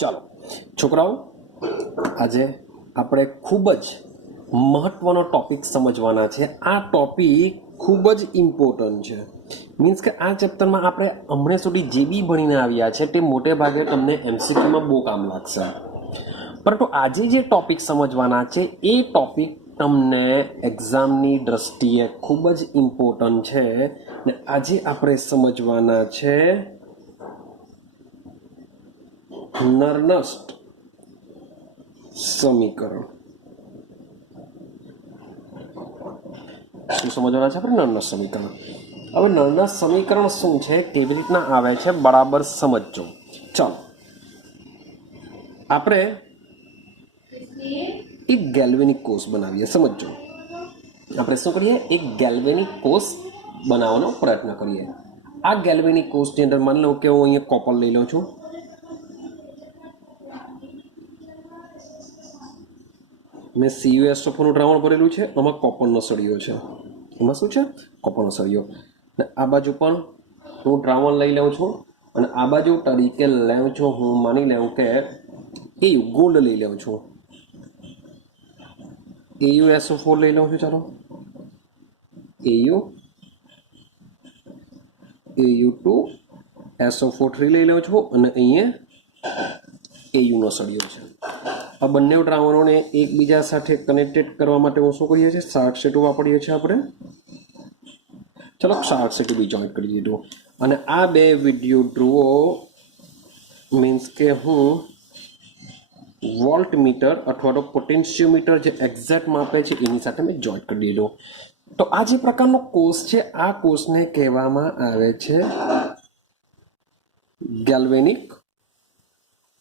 ચાલો છોકરાઓ, આજે આપણે ખૂબ જ મહત્વનો ટોપિક સમજવાના છે. આ ટોપિક ખૂબ જ ઇમ્પોર્ટન્ટ છે. મીન્સ કે આ ચેપ્ટરમાં આપણે હમણાં સુધી જે બી ભણીને આવ્યા છે તે મોટે ભાગે તમને એમસીક્યુમાં બહુ કામ લાગશે. પરંતુ આજે જે ટોપિક સમજવાના છે એ ટોપિક તમને એક્ઝામની દ્રષ્ટિએ ખૂબ જ ઇમ્પોર્ટન્ટ છે. ને આજે આપણે સમજવાના છે નર્નસ્ટ સમીકરણ. શું સમજવાના છે આપણે? નર્નસ્ટ સમીકરણ. હવે નર્નસ્ટ સમીકરણ શું છે, કેવી રીતના આવે છે, બરાબર સમજજો. ચાલો આપણે એક ગેલ્વેનિક કોષ બનાવીએ. સમજો, આપણે શું કરીએ? એક ગેલ્વેનિક કોષ બનાવવાનો પ્રયત્ન કરીએ. આ ગેલ્વેનિક કોષની અંદર માની લો કે હું અહીંયા કોપર લઈ લઉં છું. મેં CuSO4નું દ્રાવણ ભરેલું છે, આમાં કોપરનો સળિયો છે. એમાં શું છે? કોપરનો સળિયો. ને આ બાજુ પણ હું દ્રાવણ લઈ લઉં છું અને આ બાજુ તરીકે લઉં છું, હું માની લઉં કે ગોલ્ડ લઈ લઉં છું. AuSO4 લઈ લઉં છું. ચાલો Au2SO4 લઈ લઉં છું અને અહીંયા Auનો સળિયો છે. આ બંને દ્રાવણોને એકબીજા સાથે કનેક્ટેડ કરવા માટે હું શું કરીએ છીએ? શાર્ક સેતુ વાપરીએ છીએ આપણે. ચલો શાર્ક સેતુ બી જોઈન્ટ કરી દીધું. અને આ બે વિદ્યુત ધ્રુવો મીન્સ કે હું વોલ્ટમીટર અથવા તો પોટેન્શિયોમીટર જે એક્ઝેક્ટ માપે છે એની સાથે મેં જોઈન્ટ કરી દીધું. તો આ જે પ્રકારનો કોષ છે, આ કોષને કહેવામાં આવે છે ગેલ્વેનિક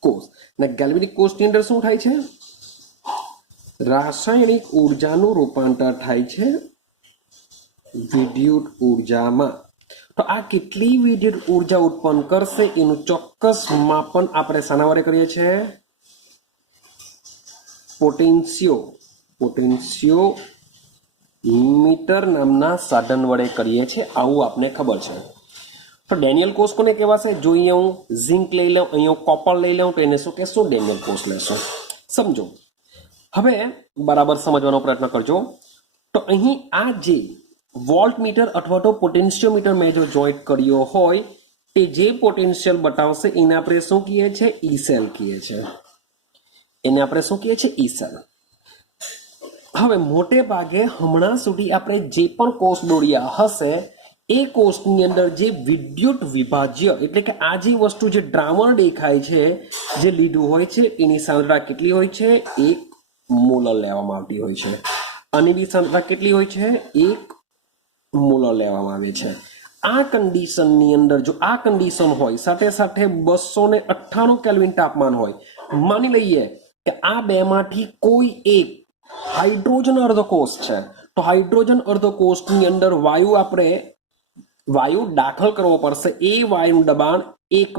કોષ. ને ગેલ્વેનિક કોષની અંદર શું થાય છે? રાસાયણિક ઉર્જાનું રૂપાંતર થાય છે વિદ્યુત ઉર્જામાં. તો આ કેટલી વિદ્યુત ઉર્જા ઉત્પન્ન કરશે એનું ચોક્કસ માપન આપણે શાના વડે કરીએ છીએ? પોટેન્શિયોમીટર નામના સાધન વડે કરીએ છીએ. આવું આપને ખબર છે. તો ડેનિયલ કોષ કોને કહેવાશે? જો અહીંયા હું ઝિંક લઈ લઉં, અહીંયા કોપર લઈ લઉં તો એને શું કહેશું? ડેનિયલ કોષ લેશું. સમજો. હવે બરાબર સમજવાનો પ્રયત્ન કરજો. તો અહીં આ જે વોલ્ટમીટર અથવા તો પોટેન્શિયોમીટર મેં જો જોઈન્ટ કર્યો હોય તે જે પોટેન્શિયલ બતાવશે એને આપણે શું કહીએ છીએ? ઈ સેલ કહીએ છીએ. એને આપણે શું કહીએ છીએ? ઈ સેલ. હવે મોટે ભાગે હમણાં સુધી આપણે જે પણ કોષ દોર્યા હશે એ કોષની અંદર જે વિદ્યુત વિભાજ્ય એટલે કે આ જે વસ્તુ જે દ્રાવણ દેખાય છે જે લીધું હોય છે એની સાંદ્રતા કેટલી હોય છે? 1 મોલર લેવામાં આવતી હોય છે. આની બી સાંદ્રતા કેટલી હોય છે? 1 મોલર લેવામાં આવે છે. આ કન્ડિશનની અંદર જો આ કન્ડિશન હોય સાથે સાથે 298 કેલ્વિન તાપમાન હોય, માની લઈએ કે આ બેમાંથી કોઈ એક હાઇડ્રોજન અર્ધકોષ છે, તો હાઇડ્રોજન અર્ધકોષની અંદર વાયુ દાખલ કરવો પડશે. એ વાયુનું દબાણ 1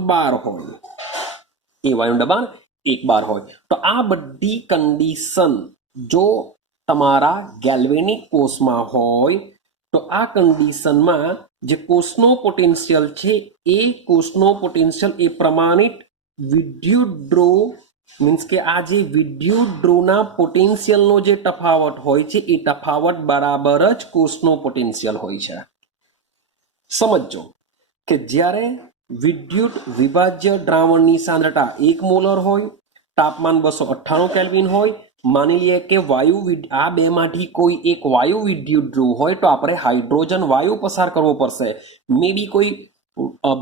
બાર હોય. તો આ બધી કન્ડિશન જો તમારા ગેલ્વેનિક કોષમાં હોય તો આ કન્ડિશનમાં જે કોષનો પોટેન્શિયલ છે એ કોષનો પોટેન્શિયલ એ પ્રમાણિત વિદ્યુત ધ્રુવ મીન્સ કે આ જે વિદ્યુત ધ્રુવના પોટેન્શિયલનો જે તફાવત હોય છે એ તફાવત બરાબર જ કોષનો પોટેન્શિયલ હોય છે. સમજો કે જ્યારે વિદ્યુત વિભાજ્ય દ્રાવણની સાંદ્રતા 1 મોલર હોય, તાપમાન 298 કેલ્વિન હોય, માની લઈએ કે આ બેમાંથી કોઈ એક વાયુ વિદ્યુત ધ્રુવ હોય તો આપણે હાઇડ્રોજન વાયુ પસાર કરવો પડશે. મે બી કોઈ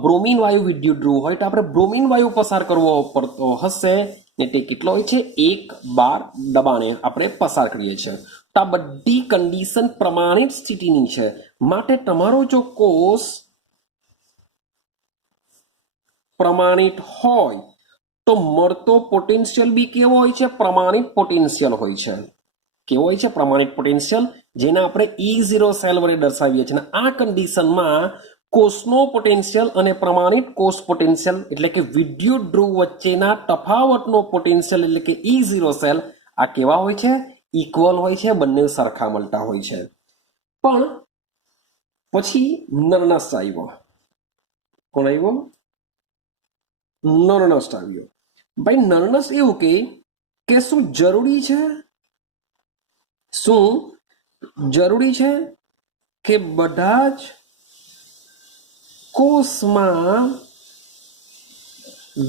બ્રોમિન વાયુ વિદ્યુત ધ્રુવ હોય તો આપણે બ્રોમિન વાયુ પસાર કરવો પડતો હશે ને તે કેટલો હોય છે? 1 બાર દબાણે આપણે પસાર કરીએ છીએ. તો આ બધી કન્ડિશન પ્રમાણિત સ્થિતિની છે. માટે તમારો જો કોષ પ્રમાણિત હોય તો મળતો પોટેન્શિયલ બી કેવો હોય છે? પ્રમાણિત પોટેન્શિયલ હોય છે. કેવો હોય છે? પ્રમાણિત પોટેન્શિયલ, જેને આપણે E0 સેલ વડે દર્શાવીએ છીએ. આ કન્ડિશનમાં કોષનો પોટેન્શિયલ અને પ્રમાણિત કોષ પોટેન્શિયલ એટલે કે વિદ્યુત ધ્રુવ વચ્ચેના તફાવતનો પોટેન્શિયલ એટલે કે E0 સેલ આ કેવા હોય છે? ઇક્વલ હોય છે. બંને સરખા મળતા હોય છે. પણ પછી નર્નસ્ટ આવ્યો. કોણ આવ્યો? નર્નસ્ટ આવ્યો. ભાઈ નર્નસ એવું કે શું જરૂરી છે, શું જરૂરી છે કે બધા જ કોષમાં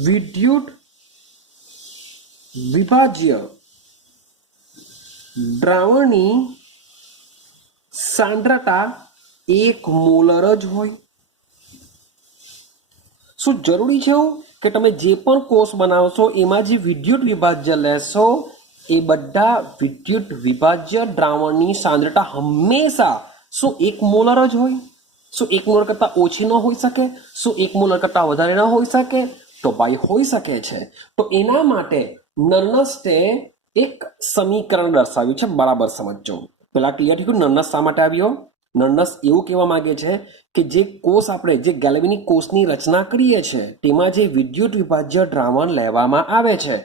વિદ્યુત વિભાજ્ય દ્રાવણની સાંદ્રતા 1 મોલર જ હોય? શું જરૂરી છે એવું કે તમે જે પણ કોષ બનાવશો એમાં જે વિદ્યુત વિભાજ્ય લેશો એ બધા વિદ્યુત વિભાજ્ય દ્રાવણની સાંદ્રતા હંમેશા શું 1 મોલર જ હોય? શું 1 મોલર કરતાં ઓછી ન હોઈ શકે? શું 1 મોલર કરતાં વધારે ન હોઈ શકે? તો ભાઈ હોઈ શકે છે. તો એના માટે નર્નસ્ટે એક સમીકરણ દર્શાવ્યું છે, બરાબર સમજજો. પેલા ક્લિયર થયું નર્નસ શા માટે આવ્યો? નર્નસ એવું કહેવા માંગે છે કે જે કોષ આપણે જે ગેલ્વેનિક કોષની રચના કરીએ છીએ તેમાં જે વિદ્યુત વિભાજ્ય દ્રાવણ લેવામાં આવે છે,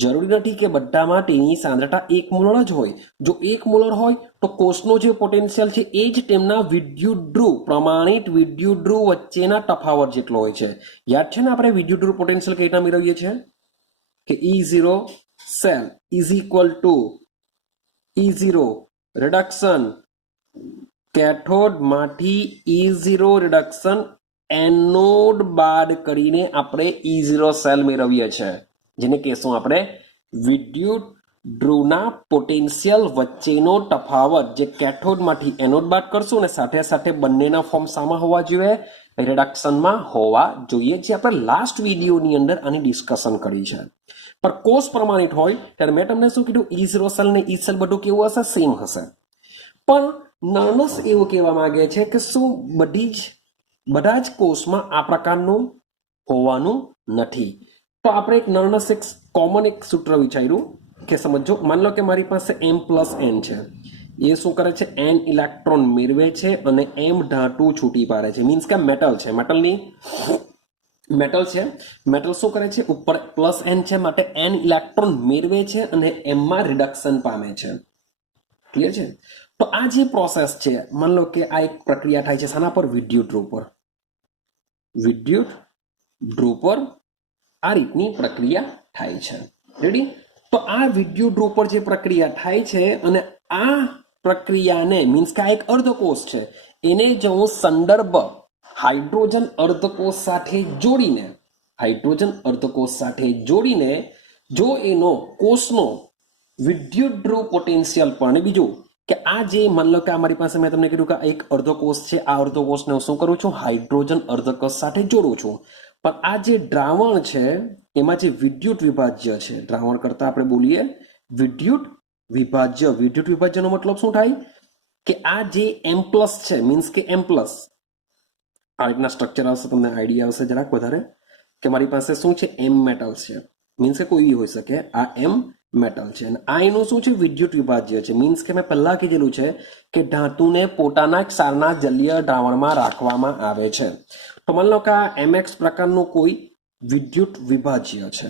જરૂરી નથી કે બધામાં તેની સાંદ્રતા 1 મોલર જ હોય. જો 1 મોલર હોય તો કોષનો જે પોટેન્શિયલ છે એ જ તેમના વિદ્યુત ધ્રુવ પ્રમાણિત વિદ્યુત ધ્રુવ વચ્ચેના તફાવત જેટલો હોય છે. યાદ છે ને આપણે વિદ્યુત ધ્રુવ પોટેન્શિયલ કઈ રીતના મેળવીએ છીએ કે E0 cell is equal to E0 reduction કેથોડમાંથી E0 રિડક્શન એનોડ બાદ કરીને આપણે E0 સેલ મેળવીએ છીએ, જેને કહેશું આપણે વિદ્યુત ધ્રુવના પોટેન્શિયલ વચ્ચેનો તફાવત, જે કેથોડમાંથી એનોડ બાદ કરશું અને સાથે સાથે બંનેના ફોર્મ શામાં હોવા જોઈએ? રિડક્શનમાં હોવા જોઈએ, જે આપણે લાસ્ટ વિડીયોની અંદર આની ડિસ્કશન કરી છે. પણ કોષ પ્રમાણિત હોય ત્યારે મેં તમને શું કીધું? E0 સેલ ને E સેલ બધું કેવું હશે? સેમ હશે. પણ નર્નસ એવું કહેવા માંગે છે કે શું બધા જ કોષમાં આ પ્રકારનું હોવાનું નથી. તો આપણે એક નર્નસ એક કોમન એક સૂત્ર વિચાર્યું કે સમજો, માની લો કે મારી પાસે M+N છે. એ શું કરે છે? N ઇલેક્ટ્રોન મેળવે છે અને M ધાતુ છૂટી પાડે છે. મીન્સ કે મેટલ છે, મેટલ શું કરે છે? ઉપર +N છે માટે N ઇલેક્ટ્રોન મેળવે છે અને M માં રિડક્શન પામે છે. ક્લિયર છે? તો આ જે પ્રોસેસ છે, માની લો કે આ એક પ્રક્રિયા થાય છે શાના પર? વિદ્યુત ધ્રુવ પર આ રીતની પ્રક્રિયા થાય છે. રેડી? તો આ વિદ્યુત ધ્રુવ પર જે પ્રક્રિયા થાય છે અને આ પ્રક્રિયાને મીન્સ કે આ એક અર્ધકોષ છે, એને જો હું સંદર્ભ હાઇડ્રોજન અર્ધકોષ સાથે જોડીને જો એનો કોષનો વિદ્યુત ધ્રુવ પોટેન્શિયલ પણ, બીજું કે આ જે માની લો કે અમારી પાસે મેં તમને કીધું કે એક અર્ધકોષ છે, આ અર્ધકોષને હું શું કરું છું? હાઇડ્રોજન અર્ધકોષ સાથે જોડું છું. પણ આ જે દ્રાવણ છે એમાં જે વિદ્યુત વિભાજ્ય છે, દ્રાવણ કરતા આપણે બોલીએ વિદ્યુત વિભાજ્યનો મતલબ શું થાય? કે આ જે M+ છે, મીન્સ કે M+, આ રીતના સ્ટ્રક્ચર આવશે, તમને આઈડિયા આવશે જરાક વધારે કે મારી પાસે શું છે? M મેટલ છે, મીન્સ કે કોઈ હોઈ શકે. આ M મેટલ છે અને આ એનું શું છે? વિદ્યુત વિભાજ્ય છે. મીન્સ કે મેં પહેલા કીધેલું છે કે ધાતુને પોતાના ક્ષારના જલીય દ્રાવણમાં રાખવામાં આવે છે. તો માની લો કે આ MX પ્રકારનું કોઈ વિદ્યુત વિભાજ્ય છે,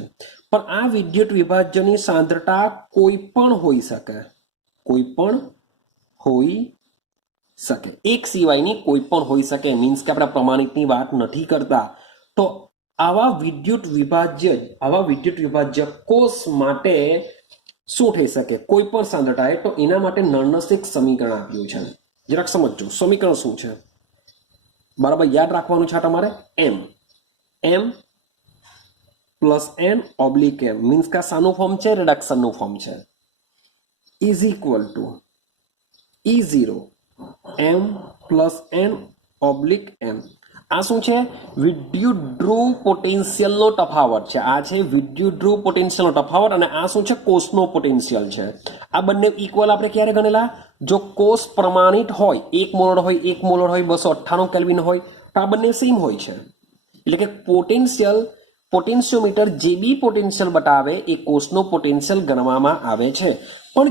પણ આ વિદ્યુત વિભાજ્યની સાંદ્રતા કોઈ પણ હોઈ શકે, એક સિવાયની કોઈ પણ હોઈ શકે. મીન્સ કે આપણે પ્રમાણિતની વાત નથી કરતા. તો આવા વિદ્યુત વિભાજ્ય કોષ માટે શું થઈ શકે? કોઈ પણ સાંદ્રતાએ. તો એના માટે નર્નસ એક સમીકરણ આપ્યું છે, જરાક સમજો. સમીકરણ શું છે બરાબર યાદ રાખવાનું છે તમારે? M+N ઓબ્લિક M, મીન્સ કે શાનું ફોર્મ છે? રિડક્શનનું ફોર્મ છે. Is equal to E0 M+N oblique M. આ શું છે? વિદ્યુત ધ્રુવ પોટેન્શિયલનો તફાવત છે. આ છે વિદ્યુત ધ્રુવ પોટેન્શિયલનો તફાવત અને આ શું છે? કોષનો પોટેન્શિયલ છે. આ બંને ઇક્વલ આપણે ક્યારે ગણેલા? જો કોષ પ્રમાણિત હોય, 1 મોલર હોય, 298 કેલ્વિન હોય, તો આ બંને સેમ હોય છે. એટલે કે પોટેન્શિયોમીટર જે બી પોટેન્શિયલ બતાવે એ કોષનો પોટેન્શિયલ ગણવામાં આવે છે. પણ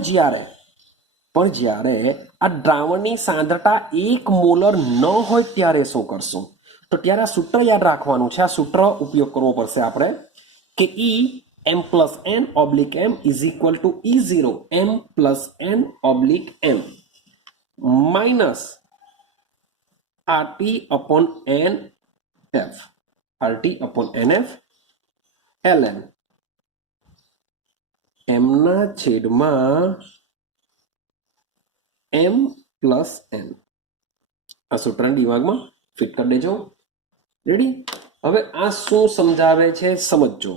જ્યારે આ દ્રાવણની સાંદ્રતા 1 મોલર ન હોય ત્યારે શું કરશું? તો ત્યારે આ સૂત્ર યાદ રાખવાનું છે. આ સૂત્ર ઉપયોગ કરવો પડશે આપણે કે M+N oblique M is equal to E0 M+N oblique M minus RT/NF ln એમના છેદમાં એમ પ્લસ એન. આ સૂત્રને દિમાગમાં ફિટ કરી દેજો. રેડી? હવે આ શું સમજાવે છે સમજજો.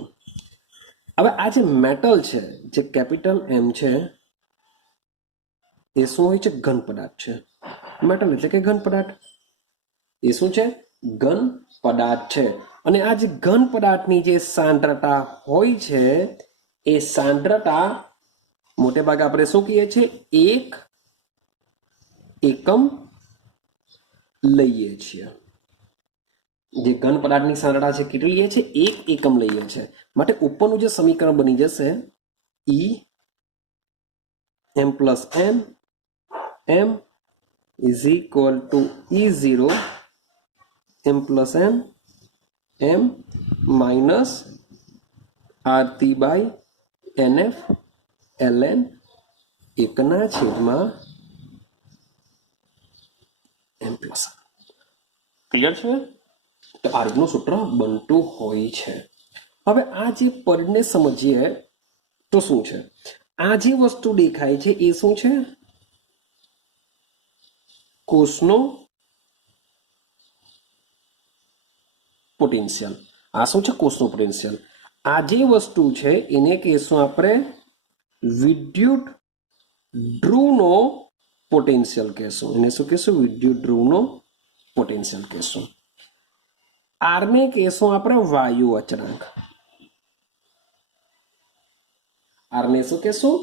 હવે આ જે મેટલ છે, જે કેપિટલ એમ છે, એ શું હોય છે? ઘન પદાર્થ છે. મેટલ એટલે કે ઘન પદાર્થ. એ શું છે? ઘન પદાર્થ છે. અને આ જે ઘન પદાર્થની જે સાંદ્રતા હોય છે, એ સાંદ્રતા મોટે ભાગે આપણે શું કહીએ છીએ? એક એકમ લઈએ છીએ. જે ઘન પદાર્થની સાંદ્રતા છે કેટલી લઈએ છીએ? એક એકમ લઈએ છીએ. માટે ઉપરનું જે સમીકરણ બની જશે E M plus N M is equal to E0 M plus N M minus RT by NF ln એકના છેદમાં એમ પ્લસ. ક્લિયર છે? તો આ રીતનું સૂત્ર બનતું હોય છે. હવે આ જે પદને સમજીએ તો શું છે? આ જે વસ્તુ દેખાય છે એ શું છે? કોષનો પોટેન્શિયલ. આ શું છે? કોષનો પોટેન્શિયલ. આ જે વસ્તુ છે એને કહેશું આપણે વિદ્યુત ધ્રુવનો પોટેન્શિયલ કહેશું. એને શું કહેશું? વિદ્યુત ધ્રુવનો પોટેન્શિયલ કહેશું. આર ને કહેશું આપણે વાયુ અચળાંક. આર ને શું કહેશું?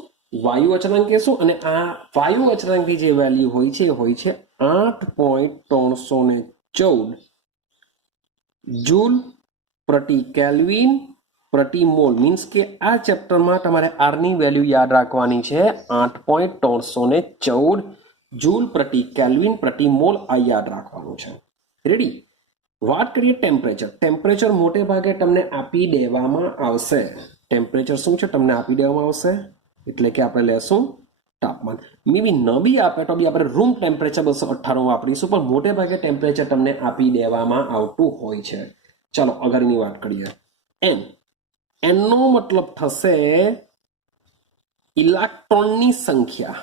વાયુ અચળાંક કહેશું. અને આ વાયુ અચળાંકની જે વેલ્યુ હોય છે એ હોય છે 8.314 જૂલ પ્રતિ કેલ્વિન પ્રતિ મોલ. મીન્સ કે આ ચેપ્ટરમાં તમારે આરની વેલ્યુ યાદ રાખવાની છે 8.314 જૂલ પ્રતિ કેલ્વિન પ્રતિ મોલ. આ યાદ રાખવાનું છે. રેડી? વાત કરીએ ટેમ્પરેચર. ટેમ્પરેચર મોટે ભાગે તમને આપી દેવામાં આવશે. ટેમ્પરેચર શું છે? તમને આપી દેવામાં આવશે. એટલે કે આપણે લેશું તાપમાન. મે બી ન બી આપે તો બી આપણે રૂમ ટેમ્પરેચર 218 વાપરીશું, પણ મોટે ભાગે ટેમ્પરેચર તમને આપી દેવામાં આવતું હોય છે. ચાલો આગળની વાત કરીએ. એન. એનનો મતલબ થશે ઇલેક્ટ્રોનની સંખ્યા.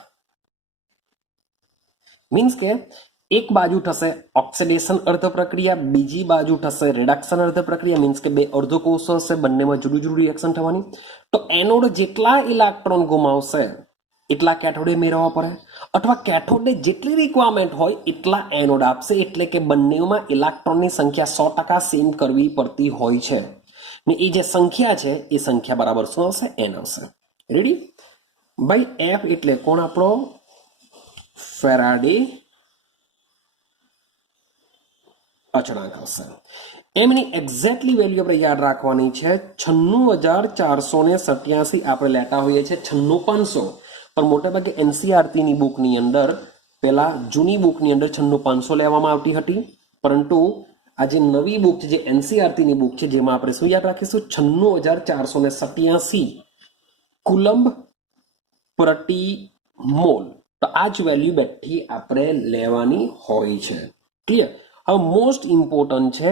મીન્સ કે એક બાજુ થશે ઓક્સિડેશન અર્ધ પ્રક્રિયા, બીજી બાજુ થશે રિડક્શન અર્ધ પ્રક્રિયા. મીન્સ કે બે અર્ધ કોષો હશે, બંનેમાં જુદું જુદું રિએક્શન થવાની. તો એનોડ જેટલા ઇલેક્ટ્રોન ગુમાવશે એટલા કેથોડે મેળવવા પડે, અથવા કેથોડે જેટલી રિક્વાયરમેન્ટ હોય એટલા એનોડ આપશે. એટલે કે બંનેમાં ઇલેક્ટ્રોનની સંખ્યા 100% સેમ કરવી પડતી હોય છે. ને એ જે સંખ્યા છે એ સંખ્યા બરાબર શું આવશે? એન આવશે. રેડી? ભાઈ એફ એટલે કોણ? આપણો ફેરાડે અચળાંક આવશે. એમની એક્ઝેક્ટલી વેલ્યુ આપણે યાદ રાખવાની છે 96,487. આપણે લેતા હોઈએ છીએ 96,500, પણ મોટાભાગે એનસીઆરટીની બુકની અંદર પેલા જૂની બુકની અંદર 96,500 લેવામાં આવતી હતી. પરંતુ આ જે નવી બુક છે, જે એનસીઆરટીની બુક છે, જેમાં આપણે શું યાદ રાખીશું? 96,487 કુલંબ પ્રતિ મોલ. તો આ જ વેલ્યુ બેઠી આપણે લેવાની હોય છે. ક્લિયર? હવે મોસ્ટ ઇમ્પોર્ટન્ટ છે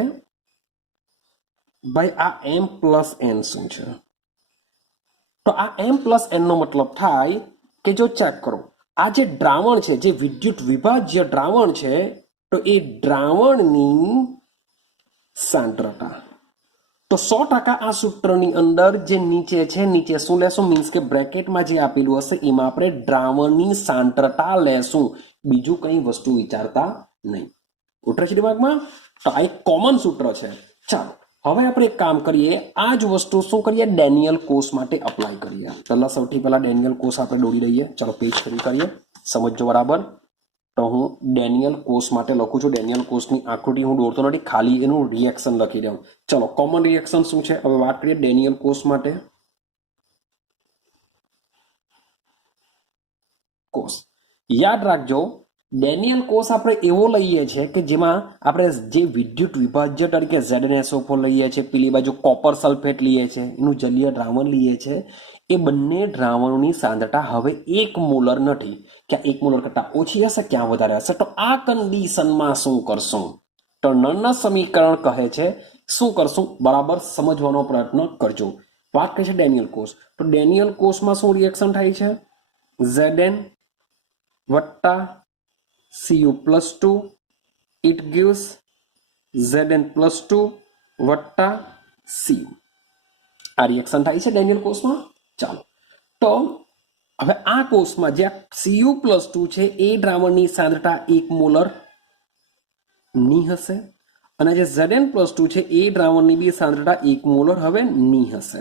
ભાઈ આ એમ પ્લસ એન શું છે? તો આ એમ પ્લસ એન નો મતલબ થાય કે જો ચેક કરો, આ જે દ્રાવણ છે, જે વિદ્યુત વિભાજ્ય દ્રાવણ છે, તો એ દ્રાવણની સાંદ્રતા. તો 100% આ સૂત્રની અંદર જે નીચે છે, નીચે શું લેશું? મીન્સ કે બ્રેકેટમાં જે આપેલું હશે એમાં આપણે દ્રાવણની સાંદ્રતા લેશું. બીજું કઈ વસ્તુ વિચારતા નહીં. ઉતરે છે દિમાગમાં? તો આ એક કોમન સૂત્ર છે. ચાલો હવે આપણે એક કામ કરીએ, આ જ વસ્તુ શું કરીએ? ડેનિયલ કોષ માટે અપ્લાય કરીએ. પહેલા સૌથી પહેલા ડેનિયલ કોષ આપણે દોરી દઈએ. ચાલો પેજ ફરી કરીએ, સમજો બરાબર. તો હું ડેનિયલ કોષ માટે લખું છું. ડેનિયલ કોષની આકૃતિ હું દોરતો નથી, ખાલી એનું રિએક્શન લખી દઉં. ચલો કોમન રિએક્શન શું છે? હવે વાત કરીએ ડેનિયલ કોષ માટે. કોષ યાદ રાખજો, ડેનિયલ કોષ આપણે એવો લઈએ છીએ કે જેમાં આપણે જે વિદ્યુત વિભાજ્ય તરીકે ZnSO4 લઈએ છીએ, પેલી બાજુ કોપર સલ્ફેટ લઈએ છીએ, એનું જલીય દ્રાવણ લઈએ છીએ. એ બંને દ્રાવણોની સાંદ્રતા હવે 1 મોલર નથી. ક્યાં 1 મોલર કરતા ઓછી હશે, ક્યાં વધારે હશે. તો આ કન્ડિશનમાં શું કરશું? તો નળના સમીકરણ કહે છે શું કરશું? બરાબર સમજવાનો પ્રયત્ન કરજો. વાત કરીએ છીએ ડેનિયલ કોષ, તો ડેનિયલ કોષમાં શું રિએક્શન થાય છે? Zn વત્તા Cu+2 it gives Zn+2 વત્તા Cu. આ રિએક્શન થાય છે ડેનિયલ કોષમાં. ચાલો, તો હવે આ કોષમાં જે Cu+2 છે એ દ્રાવણની સાંદ્રતા 1 મોલર ની હશે અને જે Zn+2 છે એ દ્રાવણની બી સાંદ્રતા 1 મોલર હવે ની હશે.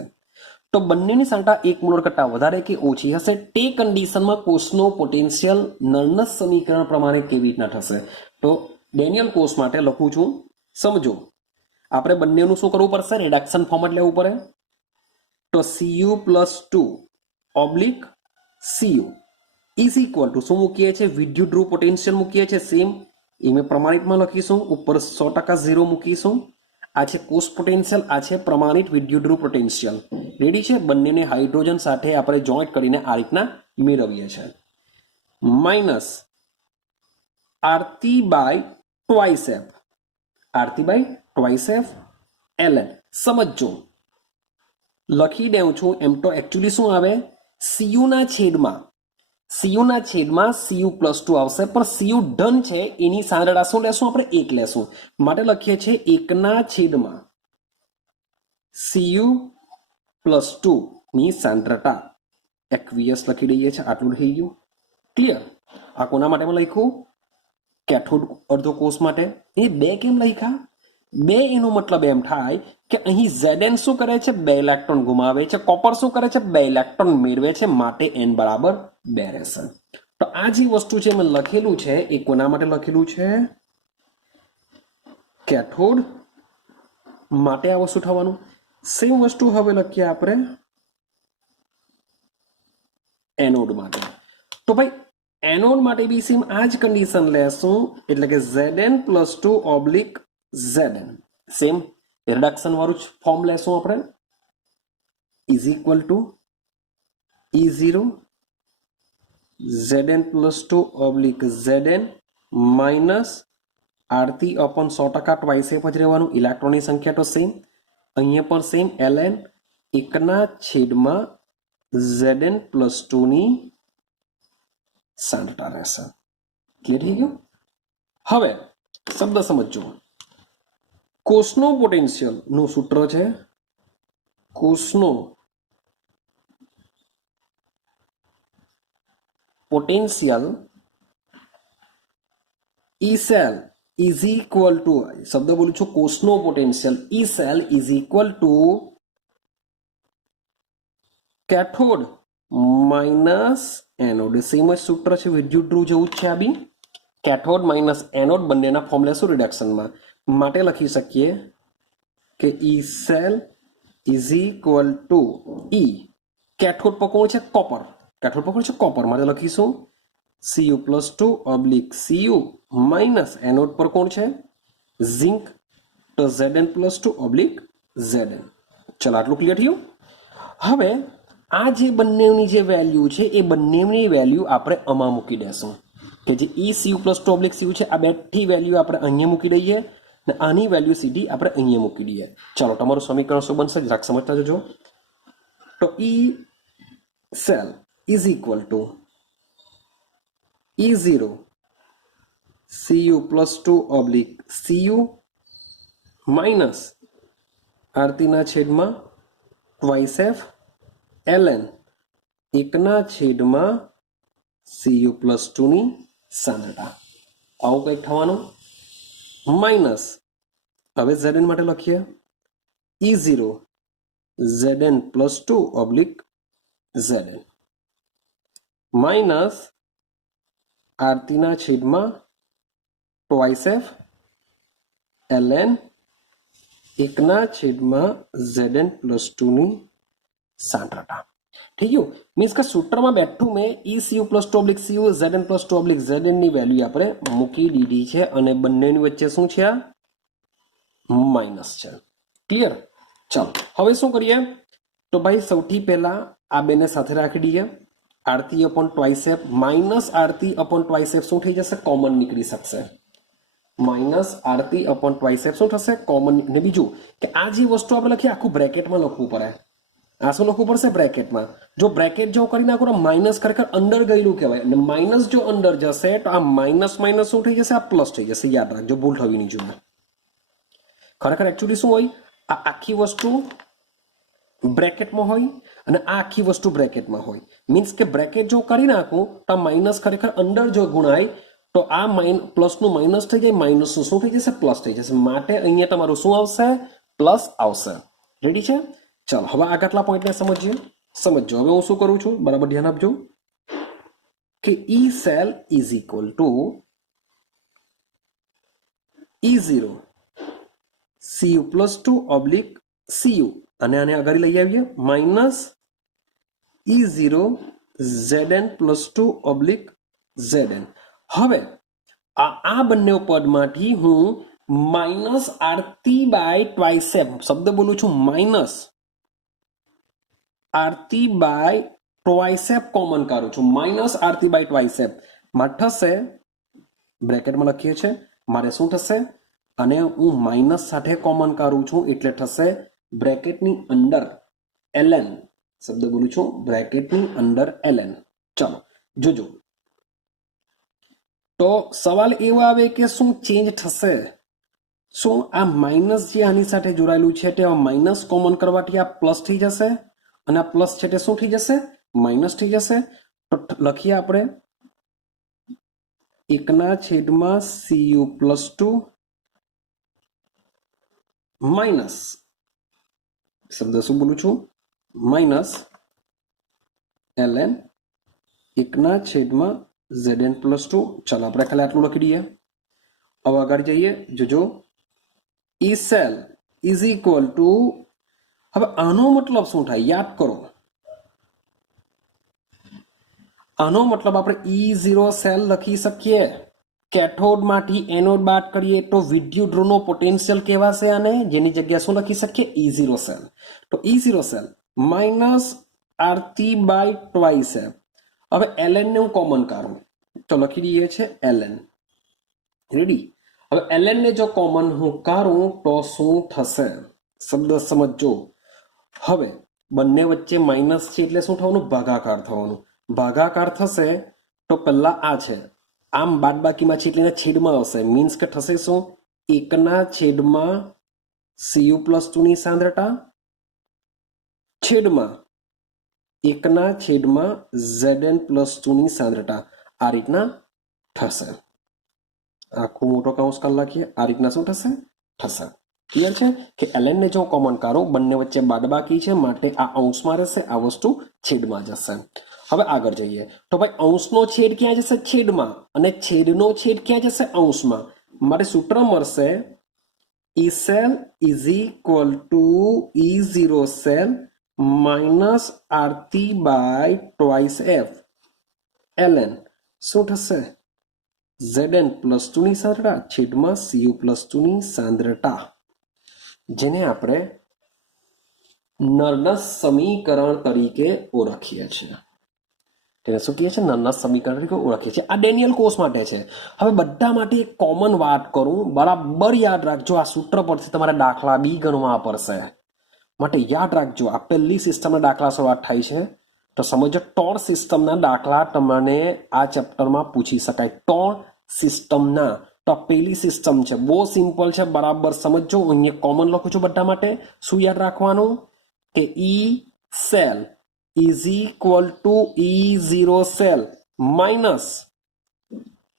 તો બંનેની સાંદ્રતા 1 મોલર કરતાં વધારે કે ઓછી હશે તે કન્ડિશનમાં કોષનો પોટેન્શિયલ નર્નસ સમીકરણ પ્રમાણે કેવી રીતના થશે? તો ડેનિયલ કોષ માટે લખું છું, સમજો. આપણે બંનેનું શું કરવું પડશે? રિડક્શન ફોર્મેટ લેવું પડે. તો Cu+2 oblique Cu is equal two શું મૂકીએ છીએ? વિદ્યુત ધ્રુવ પોટેન્શિયલ મૂકીએ છીએ સેમ. એ મેં પ્રમાણિતમાં લખીશું, ઉપર 100% 0 મૂકીશું. આ છે કોષ પોટેન્શિયલ, આ છે પ્રમાણિત વિદ્યુત ધ્રુવ પોટેન્શિયલ. રેડી છે? બંનેને હાઇડ્રોજન સાથે આપણે જોઈન્ટ કરીને આ રીતના મેળવીએ છીએ. Minus RT by twice F, RT by twice F ln. સમજો, લખી દઉં છું. એમ તો એકચ્યુઅલી શું આવે? Cu ના છેદમાં Cu+2 આવશે, પણ Cu ધન છે એની સાંદ્રતા શું લેશું? આપણે 1 લેશું. માટે લખીએ છીએ 1 છેદમાં Cu+2 ની સાંદ્રતા aqueous લખી દઈએ છીએ. આટલું થઈ ગયું. ક્લિયર? આ કોના માટે લખ્યું? કેથોડ અર્ધકોષ માટે. એ 2 કેમ લખ્યા? 2 એનો મતલબ એમ થાય કે અહીં Zn શું કરે છે? 2 ઇલેક્ટ્રોન ગુમાવે છે. કોપર શું કરે છે? 2 ઇલેક્ટ્રોન મેળવે છે. માટે n બરાબર 2 રહેશે. તો આ જે વસ્તુ છે મેં લખેલું છે એ કોના માટે લખેલું છે? કેથોડ માટે આ વસ્તુ થવાનું. સેમ વસ્તુ હવે લખીએ આપણે એનોડ માટે. તો ભાઈ એનોડ માટે બી સેમ આ જ કન્ડિશન લેશું, એટલે કે Zn+2 oblique Zn. Same reduction વાળું જ ફોર્મ લેશું આપણે. Is equal to E0 Zn+2 oblique Zn minus RT upon 100% twice F જ રહેવાનું. ઇલેક્ટ્રોનની સંખ્યા તો સેમ, અહીંયા પણ સેમ ln 1 છેદમાં Zn+2 ની સાંદ્રતા રહેશે. ક્લિયર થઈ ગયું? હવે શબ્દ સમજો. કોષનો પોટેન્શિયલ નું સૂત્ર છે કોષનો potential E cell is equal to, શબ્દ બોલું છું, કોષનો potential E cell is equal to cathode minus anode. Same જ સૂત્ર છે, વિદ્યુત ધ્રુવ જેવું જ છે આ બી. કેથોડ માઇનસ એનોડ બંનેના ફોર્મ લેશું રિડક્શનમાં. માટે લખી શકીએ કે E cell is equal to E. Cathode પર કોણ છે? કોપર. કેથોડ પર કોણ છે? કોપર. માટે લખીશું Cu+2 oblique Cu minus anode પર કોણ છે? ઝિંક. તો Zn+2 ઓબ્લિક Zn. ચલો, આટલું ક્લિયર થયું. હવે આ જે બંનેની જે વેલ્યુ છે એ બંનેની વેલ્યુ આપણે આમાં મૂકી દેશું કે જે Cu+2 ઓબ્લિક Cu છે. આ બેથી વેલ્યુ આપણે અહીંયા મૂકી દઈએ ને આની વેલ્યુ સીધી આપણે અહીંયા મૂકી દઈએ. ચાલો, તમારું સમીકરણ શું બનશે જરાક સમજતા જજો. તો E cell is equal to E0 Cu+2 oblique Cu minus RT છેદમાં ટ્વાઇસ એફ ln 1 છેદમાં Cu+2 ની સાંદ્રતા. આવું કંઈક થવાનું. માઇનસ હવે Zn માટે લખીએ E0 Zn+2 oblique Zn minus RT છેદમાં ટ્વાઇસ એફ ln 1 છેદમાં Zn+2 ની સાંદ્રતા. થઈ ગયું? મીન્સ કે સૂત્રમાં બેઠું મેં Cu+2 oblique Cu Zn+2 oblique Zn ની વેલ્યુ આપણે મૂકી દીધી છે અને બંનેની વચ્ચે શું છે? આ માઇનસ છે. ક્લિયર? ચાલો, હવે શું કરીએ? તો ભાઈ સૌથી પહેલા આ બેને સાથે રાખી દઈએ. RT upon twice F minus RT upon twice F શું થઈ જશે? કોમન નીકળી શકશે. Minus RT upon twice F શું થશે? કોમન. ને બીજું કે આ જે વસ્તુ આપણે લખીએ આખું બ્રેકેટમાં લખવું પડે. આ શું લખવું પડશે બ્રેકેટમાં. જો બ્રેકેટ જો કરી નાખો તો માઇનસ ખરેખર અંદર ગયેલું કહેવાય, અને માઇનસ જો અંદર જશે તો આ માઇનસ માઇનસ શું થઈ જશે, આ પ્લસ થઈ જશે. યાદ રાખજો, ભૂલ થવી નહીં જોઈએ. ખરેખર એકચ્યુઅલી શું હોય, આ આખી વસ્તુ બ્રેકેટમાં હોય અને આ આખી વસ્તુ બ્રેકેટમાં હોય. મીન્સ કે બ્રેકેટ જો કરી નાખું તો આ માઇનસ ખરેખર અંદર જો ગુણાય તો આ પ્લસનું માઇનસ થઈ જાય, માઇનસનું શું થઈ જશે, પ્લસ થઈ જશે. માટે અહીંયા તમારું શું આવશે, પ્લસ આવશે. રેડી છે? ચાલો હવે આગળના પોઈન્ટને સમજીએ. સમજો હવે હું શું કરું છું, બરાબર ધ્યાન આપજો કે E cell is equal to E0 CU plus 2 oblique CU, અને આને આગળ લઈ આવીએ minus E0 ZN plus 2 oblique ZN. હવે આ બંને પદમાંથી હું માઇનસ આરતી બાય ટ્વાઇસેપ શબ્દ બોલું છું, માઇનસ આરતી બાય ટ્વાઇસેપ કોમન કાઢું છું. માઇનસ આરતી બાય ટ્વાઇસેપ માં થશે, બ્રેકેટમાં લખીએ છીએ, મારે શું થશે, અને હું માઇનસ સાથે કોમન કાઢું છું એટલે થશે બ્રેકેટની અંદર ln, શબ્દ બોલું છું, બ્રેકેટની અંદર ln. ચાલો જોજો. તો સવાલ એવો આવે કે શું ચેન્જ થશે, શું આ માઇનસ જે આની સાથે જોડાયેલું છે તે માઇનસ કોમન કરવાથી આ પ્લસ થઈ જશે, અને આ પ્લસ છે તે શું થઈ જશે, માઇનસ થઈ જશે. તો લખીએ આપણે 1/cu પ્લસ 2 માઇનસ, શબ્દ શું બોલું છું, માઇનસ ln 1/ZN પ્લસ 2. ચાલો આપણે ખાલી આટલું લખી દઈએ. હવે આગળ જઈએ, જોજો E cell is equal two, હવે આનો મતલબ શું થાય યાદ કરો. આનો મતલબ આપણે E0 સેલ લખી શકીએ, કેથોડમાંથી એનોડ બાદ કરીએ તો વિદ્યુત ધ્રુવનો પોટેન્શિયલ કહેવાશે આને, જેની જગ્યાએ શું લખી શકીએ, E0 સેલ. તો E0 cell minus R T by twice F. હવે ln ને હું કોમન કાઢું તો લખી દઈએ છે ln. રેડી? હવે ln ને જો કોમન હું કાઢું તો શું થશે, શબ્દ સમજો. હવે બંને વચ્ચે માઇનસ છે એટલે શું થવાનું, ભાગાકાર થવાનું. ભાગાકાર થશે તો પહેલા આ છે, આમ બાદબાકીમાં છે એટલે છેદમાં આવશે. મીન્સ કે થશે શું, 1/cu પ્લસ 2 ની સાંદ્રતા છેદમાં 1/ZN પ્લસ 2 ની સાંદ્રતા. આ રીતના થશે. આખું મોટો કૌંસ કરી લખીએ, આ રીતના શું થશે, થશે. ક્લિયર છે કે ln ને જો કોમન કાઢો, બંને વચ્ચે બાદબાકી છે માટે આ અંશમાં રહેશે, આ વસ્તુ છેદમાં જશે. હવે આગળ જઈએ તો ભાઈ અંશનો છેદ ક્યાં જશે, છેદમાં, અને છેદનો છેદ ક્યાં જશે, અંશમાં. મારે સૂત્ર મળશે E cell is equal to E0 cell minus R T by twice F ln શું થશે, ZN પ્લસ 2 ની સાંદ્રતા છેદમાં CU પ્લસ 2 ની સાંદ્રતા, જેને આપણે નરના સમીકરણ તરીકે ઓળખીએ છીએ. તેને શું કહીએ છીએ, નરના સમીકરણ તરીકે ઓળખીએ છીએ. આ ડેનિયલ કોર્સ માટે છે. હવે બધા માટે એક કોમન વાત કરું, બરાબર યાદ રાખજો, આ સૂત્ર પરથી તમારે દાખલા બી ગણવા પડશે. માટે યાદ રાખજો, આ પહેલી સિસ્ટમના દાખલા શરૂઆત થાય છે તો સમજો. ટોર સિસ્ટમના દાખલા તમને આ ચેપ્ટરમાં પૂછી શકાય. ટોર સિસ્ટમના, તો પહેલી સિસ્ટમ છે, બહુ સિમ્પલ છે, બરાબર સમજો. અહીંયા કોમન લખું છું બધા માટે. શું યાદ રાખવાનું કે E cell is equal to E0 cell minus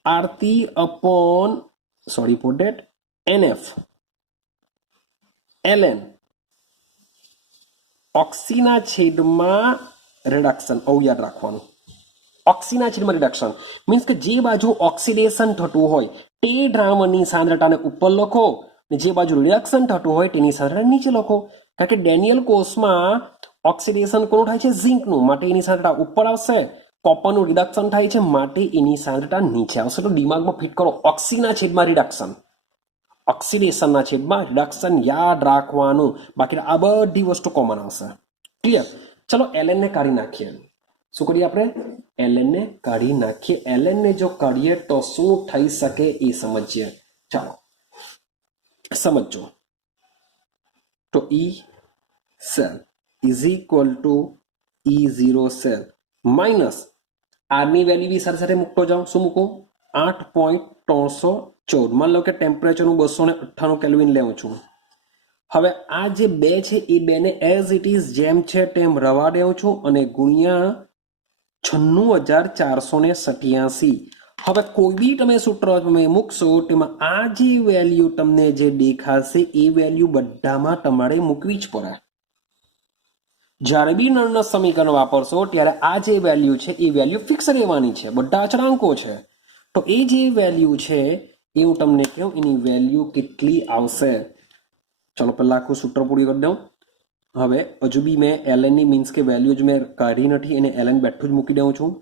R T upon, sorry for that, NF ln ઓક્સીના છેદમાં રિડક્શન. આવું યાદ રાખવાનું, ઓક્સીના છેદમાં રિડક્શન મીન્સ કે જે બાજુ ઓક્સિડેશન થતું હોય તે દ્રાવણની સાંદ્રતાને ઉપર લખો, ને જે બાજુ રિડક્શન થતું હોય તેની સાંદ્રતા નીચે લખો. કારણ કે ડેનિયલ કોર્સમાં ઓક્સિડેશન કોનું થાય છે, ઝિંકનું, માટે એની સાંદ્રતા ઉપર આવશે. કોપરનું રિડક્શન થાય છે માટે એની સાંદ્રતા નીચે આવશે. તો દિમાગમાં ફિટ કરો, ઓક્સીના છેદમાં રિડક્શન, ઓક્સિડેશનના છેદમાં રિડક્શન યાદ રાખવાનું. બાકી આ બધી વસ્તુ કોમન આવશે. ક્લિયર? ચલો ln ને કાઢી નાખીએ. શું કરીએ આપણે, ln ને કાઢી નાખીએ. ln ને જો કાઢીએ તો શું થઈ શકે એ સમજીએ. ચાલો સમજો. તો E cell is equal to E0 cell minus આરની વેલ્યુ બી સાથે સાથે મૂકતો જાઉં. શું મૂકું? 8.314. માન લો કે ટેમ્પરેચર હું 298 કેલ્વિન લેવું છું. હવે આ જે બે છે એ બેને એઝ ઇટ ઇઝ જેમ છે તેમ રવા દેવું છું અને ગુણ્યા 96,487. હવે કોઈ બી તમે સૂત્ર તમે મૂકશો તેમાં આ જે વેલ્યુ તમને જે દેખાશે એ વેલ્યુ બધામાં તમારે મૂકવી જ પડે. જ્યારે બી નળના સમીકરણ વાપરશો ત્યારે આ જે વેલ્યુ છે એ વેલ્યુ ફિક્સ રહેવાની છે, બધા અચળાંકો છે. તો એ જે વેલ્યુ છે એ હું તમને કહું એની વેલ્યુ કેટલી આવશે. ચલો પહેલા આખું સૂત્ર પૂરી કરી દઉં. હવે હજુ બી મેં ln ની મીન્સ કે વેલ્યુ જ મેં કાઢી નથી, એને ln બેઠું જ મૂકી દઉં છું.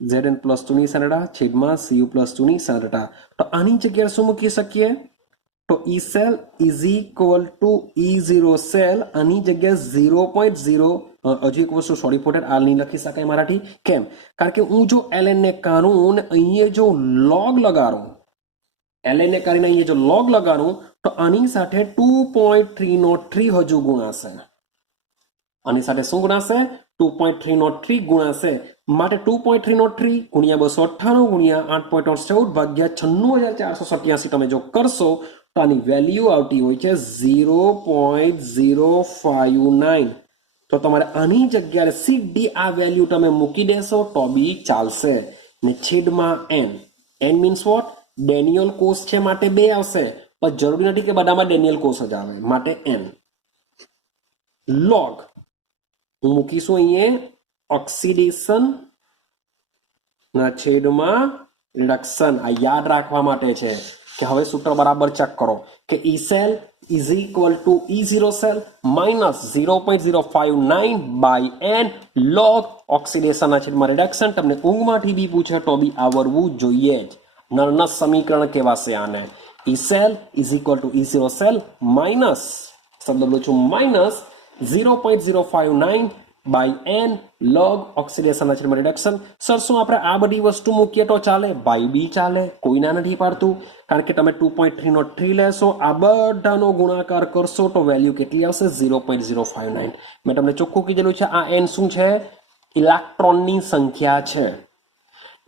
zn પ્લસ 2 ની સરળતા છેદમાં cu પ્લસ 2 ની સરળતા. તો આની જગ્યાએ શું મૂકી શકીએ? તો E cell is equal to E0 cell. આની જગ્યાએ 0.0 હજુ એક વસ્તુ સોરી ફોર આ નહીં લખી શકાય મારાથી. કેમ? કારણ કે હું જો ln ને કાઢું ને અહીંયા જો log લગાડું, ln ને કાઢીને અહીંયા જો log લગાડું તો આની સાથે 2.303 હજુ ગુણાશે. આની સાથે શું ગુણાશે? 2.303 ગુણાશે. માટે 2.303 ગુણ્યા 298 ગુણ્યા 8.14 ભાગ્યા 96,487 તમે જો કરશો તો આની વેલ્યુ આવતી હોય છે 0.059. તો તમારે આની જગ્યાએ સીધી આ વેલ્યુ તમે મૂકી દેશો તો બી ચાલશે. ને છેદમાં n. n means what? Daniell કોષ છે માટે 2 આવશે, પણ જરૂરી નથી કે બધામાં ડેનિયલ કોષ જ આવે, માટે n. log હું મૂકીશું અહીંયા ઓક્સિડેશન ના છેદમાં રિડક્શન. આ યાદ રાખવા માટે છે કે હવે સૂત્ર બરાબર ચેક કરો કે E cell is equal to E0 cell minus 0.059 by n log oxidation ના છેદમાં રિડક્શન. તમને ઊંઘમાંથી બી પૂછે તો બી આવડવું જોઈએ જ. નળના સમીકરણ કહેવાશે આને. E cell is equal to E0 cell minus શબ્દ બોલું છું minus 0.059 by n log oxidation ના છેદમાં રિડક્શન. સર શું આપણે આ બધી વસ્તુ મૂકીએ તો ચાલે? બાય બી ચાલે, કોઈ ના નથી પાડતું. કારણ કે તમે 2.303 લેશો, આ બધાનો ગુણાકાર કરશો તો વેલ્યુ કેટલી આવશે? 0.059. મેં તમને ચોખ્ખું કીધેલું છે આ n શું છે? ઇલેક્ટ્રોનની સંખ્યા છે.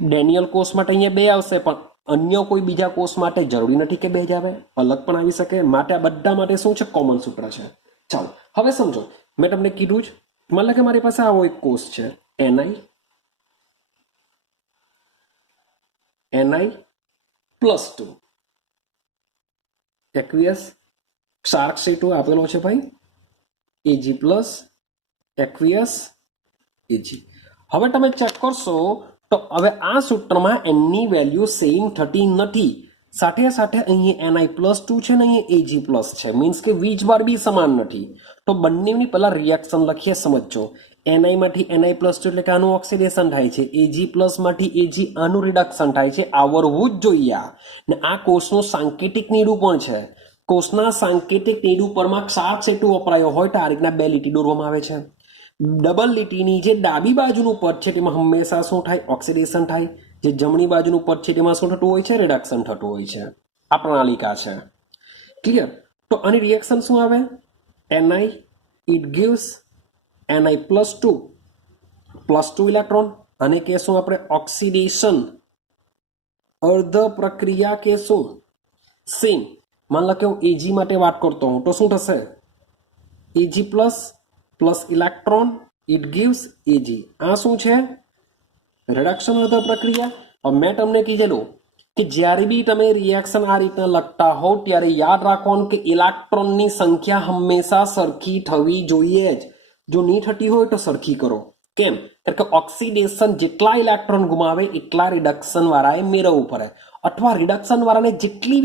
ડેનિયલ કોષ માટે અહીંયા 2 આવશે, પણ અન્ય કોઈ બીજા કોષ માટે જરૂરી નથી કે 2 જ આવે, અલગ પણ આવી શકે. માટે આ બધા માટે શું છે? કોમન સૂત્ર છે. ચાલો હવે સમજો, મેં તમને કીધું જ, માન લો કે મારી પાસે આવો એક કોષ છે Ni+2 એક્વિયસ શાર્ક C2 આપેલો છે ભાઈ, Ag પ્લસ એક્વિયસ Ag. હવે તમે ચેક કરશો તો હવે આ સૂત્રમાં n ની વેલ્યુ સેમ થતી નથી. સાથે સાથે અહીંયા Ni+2 છે ને અહીંયા Ag પ્લસ છે, મીન્સ કે વીજભાર બી સમાન નથી. તો બંનેની પહેલા રિએક્શન લખીએ, સમજો. Ni માંથી Ni+2 એટલે કે આનું ઓક્સિડેશન થાય છે, Ag પ્લસ માંથી Ag આનું રિડક્શન થાય છે. આવડવું જ જોઈએ. ને આ કોષનું સાંકેતિક નિરૂપણ છે. કોષના સાંકેતિક નિરૂપણમાં ક્ષાર સેતુ વપરાયો હોય તો આ રીતના 2 લીટી દોરવામાં આવે છે. ડબલ લીટીની જે ડાબી બાજુનું પદ છે તેમાં હંમેશા શું થાય? ઓક્સિડેશન થાય. જે જમણી બાજુનું પદ છે તેમાં શું થતું હોય છે? રિડક્શન થતું હોય છે. આ પ્રણાલિકા છે. ક્લિયર? તો આની રિએક્શન શું આવે? Ni it gives Ni+2 +2 electron. અને કહેશું આપણે ઓક્સિડેશન, અર્ધ પ્રક્રિયા કહેશું. સેમ માન લો કે હું Ag માટે વાત કરતો હું તો શું થશે? Ag plus electron it gives Ag. આ શું છે? રિડક્શન અર્ધ પ્રક્રિયા. હવે મેં તમને કીધેલું કે જ્યારે બી તમે રિએક્શન આ રીતના લખતા હો ત્યારે યાદ રાખવાનું કે ઇલેક્ટ્રોનની સંખ્યા હંમેશા સરખી થવી જોઈએ જ. જો નહીં થતી હોય તો સરખી કરો. કેમ? કારણ કે ઓક્સિડેશન જેટલા ઇલેક્ટ્રોન ગુમાવે એટલા રિડક્શન વાળાએ મેળવવું પડે, અથવા રિડક્શન વાળાને જેટલી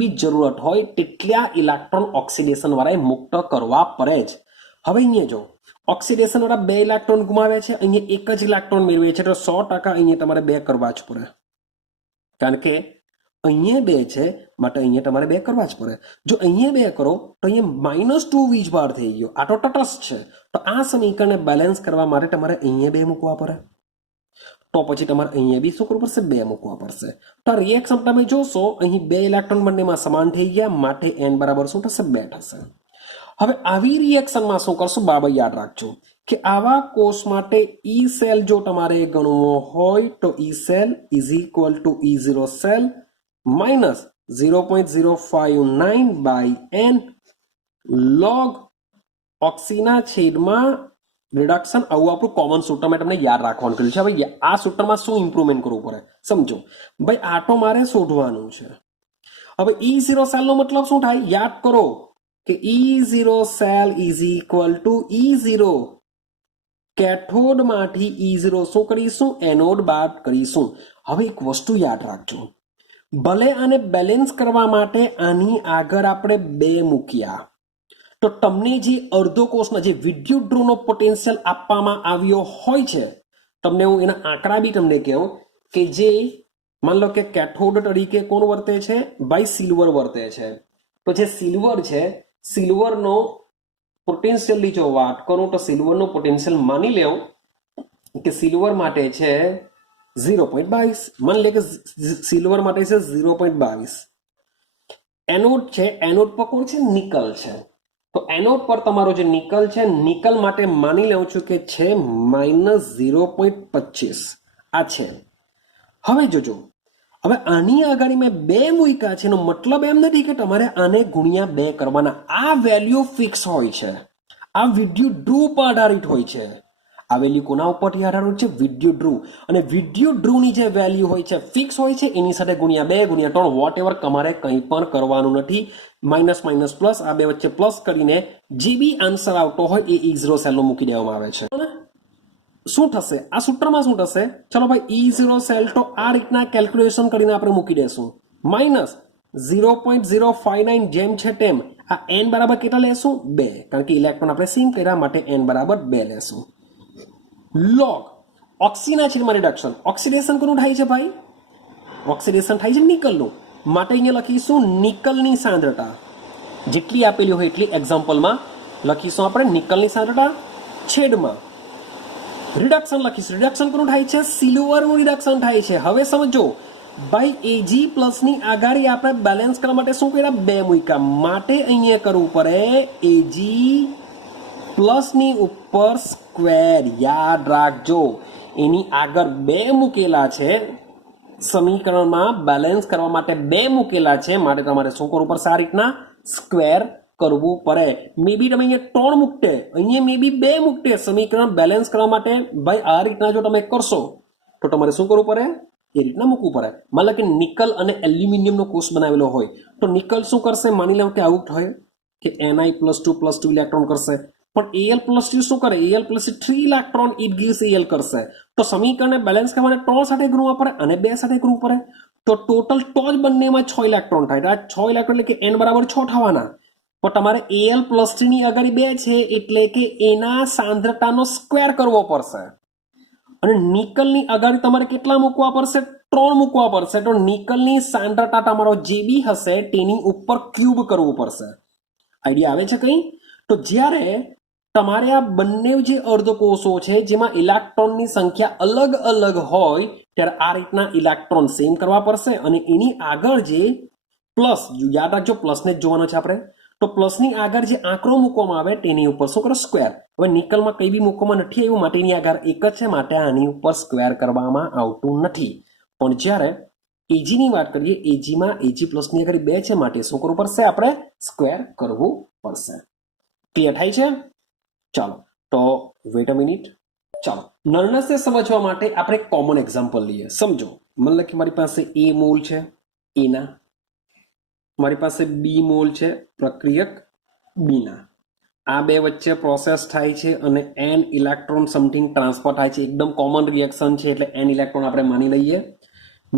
બી જરૂરત હોય તેટલા ઇલેક્ટ્રોન ઓક્સિડેશન વાળાએ મુક્ત કરવા પડે જ. હવે અહીંયા જો ઓક્સિડેશન વાળા 2 ઇલેક્ટ્રોન ગુમાવે છે, અહીંયા એક જ ઇલેક્ટ્રોન મેળવે છે, તો 100% અહીંયા તમારે 2 કરવા જ પડે. કારણ કે અહીંયા 2 છે માટે અહીંયા તમારે 2 કરવા જ પડે. જો અહીંયા 2 કરો તો અહીંયા -2 વીજભાર થઈ ગયો. આ તો તટસ્થ છે. તો આ સમીકરણને બેલેન્સ કરવા માટે તમારે અહીંયા 2 મૂકવા પડે. તો પછી તમારે અહીંયા બી શું કરવું પડશે? 2 મૂકવા પડશે. તો રિએક્શન તમે જોશો અહીં 2 ઇલેક્ટ્રોન બંનેમાં સમાન થઈ ગયા, માટે n બરાબર શું થશે? 2 થશે. હવે આવી રિએક્શનમાં શું કરશું બાબા યાદ રાખજો કે આવા કોષ માટે ઈ સેલ જો તમારે ગણવો હોય તો E cell is equal to E0 cell minus 0.059 by n log ઓક્સીના છેદમાં રિડક્શન. આવું આપણું કોમન સૂત્ર મેં તમને યાદ રાખવાનું કર્યું છે. ભાઈ આ સૂત્રમાં શું ઇમ્પ્રુવમેન્ટ કરવું પડે સમજો. ભાઈ આ તો મારે શોધવાનું છે. હવે E0 સેલનો મતલબ શું થાય યાદ કરો કે E0 cell is equal to E0 કેથોડમાંથી E0 શું કરીશું એનોડ બાદ કરીશું. હવે એક વસ્તુ યાદ રાખજો, ભલે આને બેલેન્સ કરવા માટે આની આગળ આપણે 2 મૂક્યા તો તમને જે અર્ધો કોષના જે વિદ્યુત ધ્રુવનો પોટેન્શિયલ આપવામાં આવ્યો હોય છે, તમને હું એના આંકડા બી તમને કહું કે જે માન લો કે કેથોડ તરીકે કોણ વર્તે છે ભાઈ સિલ્વર વર્તે છે. તો જે સિલ્વર છે સિલ્વરનો પોટેન્શિયલની જો વાત કરું તો સિલ્વરનો પોટેન્શિયલ માની લેવું કે સિલ્વર માટે છે 0.22. માની લે કે સિલ્વર માટે છે 0.22. એનોડ છે, એનોડ પર કોણ છે નિકલ છે. તો એનોડ પર તમારો જે નિકલ છે નિકલ માટે માની લઉં છું કે છે -0.25 આ છે. હવે જોજો હવે આની આગળ મેં 2 મૂક્યા છે એનો મતલબ એમ નથી કે તમારે આને ગુણ્યા 2 કરવાના. આ વેલ્યુ ફિક્સ હોય છે, આ વિદ્યુત ધ્રુવ પર આધારિત હોય છે. આ વેલ્યુ કોના ઉપરથી આધારિત છે વિદ્યુત ધ્રુવ. અને વિદ્યુત ધ્રુવની જે વેલ્યુ હોય છે ફિક્સ હોય છે એની સાથે ગુણ્યા 2 ગુણ્યા 3 વોટ એવર તમારે કંઈ પણ કરવાનું નથી. માઇનસ માઇનસ પ્લસ આ બે વચ્ચે પ્લસ કરીને જે બી આન્સર આવતો હોય એ E0 સેલનો મૂકી દેવામાં આવે છે. શું થશે આ સૂત્રમાં શું થશે ચલો ભાઈ E0 સેલ તો આ રીતના કેલ્ક્યુલેશન કરીને આપણે મૂકી દેશું. માઇનસ 0.059 જેમ છે તેમ આ n બરાબર કેટલા લેશું 2 કારણ કે ઇલેક્ટ્રોન આપણે સિંક કર્યા માટે n બરાબર 2 લેશું. લોગ ઓક્સીના છેદમાં રિડક્શન. ઓક્સિડેશન કોનું થાય છે ભાઈ ઓક્સિડેશન થાય છે નિકલનું. માટે અહીંયા લખીશું નિકલની સાંદ્રતા જેટલી આપેલી હોય એટલી. એક્ઝામ્પલમાં લખીશું આપણે નિકલની સાંદ્રતા છેદમાં રિડક્શન લખીશું. રિડક્શન કોનું થાય છે સિલ્વરનું રિડક્શન થાય છે. હવે સમજો ભાઈ Ag પ્લસની આગળ આપણે બેલેન્સ કરવા માટે શું કર્યા 2 મૂક્યા માટે અહીંયા કરવું પડે Ag પ્લસની ઉપર સ્ક્વેર. યાદ રાખજો એની આગળ 2 મૂકેલા છે સમીકરણમાં બેલેન્સ કરવા માટે 2 મૂકેલા છે માટે તમારે શું કરવું પડશે આ રીતના સ્ક્વેર કરવું પડે. મે બી તમે અહીંયા 3 મૂકતે અહીંયા મે બી 2 મૂકતે સમીકરણ બેલેન્સ કરવા માટે ભાઈ આ રીતના જો તમે કરશો તો તમારે શું કરવું પડે એ રીતના મૂકવું પડે. માની લો કે નિકલ અને એલ્યુમિનિયમનો કોષ બનાવેલો હોય તો નિકલ શું કરશે માની લો કે આવું થાય કે Ni+2+2 ઇલેક્ટ્રોન કરશે પણ Al+2 શું કરે Al+3 electron it gives Al કરશે. તો સમીકરણને બેલેન્સ કરવા માટે 3 સાથે ગુણવા પડે અને 2 સાથે ગુણવું પડે તો ટોટલ તો જ બંનેમાં 6 ઇલેક્ટ્રોન થાય. આ 6 ઇલેક્ટ્રોન એટલે કે n બરાબર 6 થવાના. પણ તમારે Al+3 ની આગળ 2 છે એટલે કે એના સાંદ્રતાનો સ્ક્વેર કરવો પડશે અને નિકલની આગળ તમારે કેટલા મૂકવા પડશે 3 મૂકવા પડશે. તો નિકલની સાંદ્રતા તમારો જે બી હશે તેની ઉપર ક્યુબ કરવું પડશે. આઈડિયા આવે છે કંઈ? તો જ્યારે તમારે આ બંને જે અર્ધકોષો છે જેમાં ઇલેક્ટ્રોનની સંખ્યા અલગ અલગ હોય ત્યારે આ રીતના ઇલેક્ટ્રોન સેમ કરવા પડશે અને એની આગળ જે પ્લસ યાદ રાખજો પ્લસને જ જોવાનો છે આપણે. તો પ્લસની આગળ જે આંકડો મૂકવામાં આવે તેની ઉપર શું કરો સ્ક્વેર. હવે નિકલમાં કંઈ બી મૂકવામાં નથી આવ્યું માટે એની આગળ 1 જ છે માટે આની ઉપર સ્ક્વેર કરવામાં આવતું નથી. પણ જ્યારે એજીની વાત કરીએ એજીમાં એજી પ્લસની આગળ 2 છે માટે શું કરવું પડશે આપણે સ્ક્વેર કરવું પડશે. ક્લિયર થાય છે? ચાલો તો વેટ અ મિનિટ. ચાલો નળનસને સમજવા માટે આપણે કોમન એક્ઝામ્પલ લઈએ. સમજો મતલબ કે મારી પાસે A મોલ છે એના, મારી પાસે B મોલ છે પ્રક્રિયક બીના. આ 2 વચ્ચે પ્રોસેસ થાય છે અને n ઇલેક્ટ્રોન સમથિંગ ટ્રાન્સફર થાય છે. એકદમ કોમન રિએક્શન છે એટલે n ઇલેક્ટ્રોન આપણે માની લઈએ.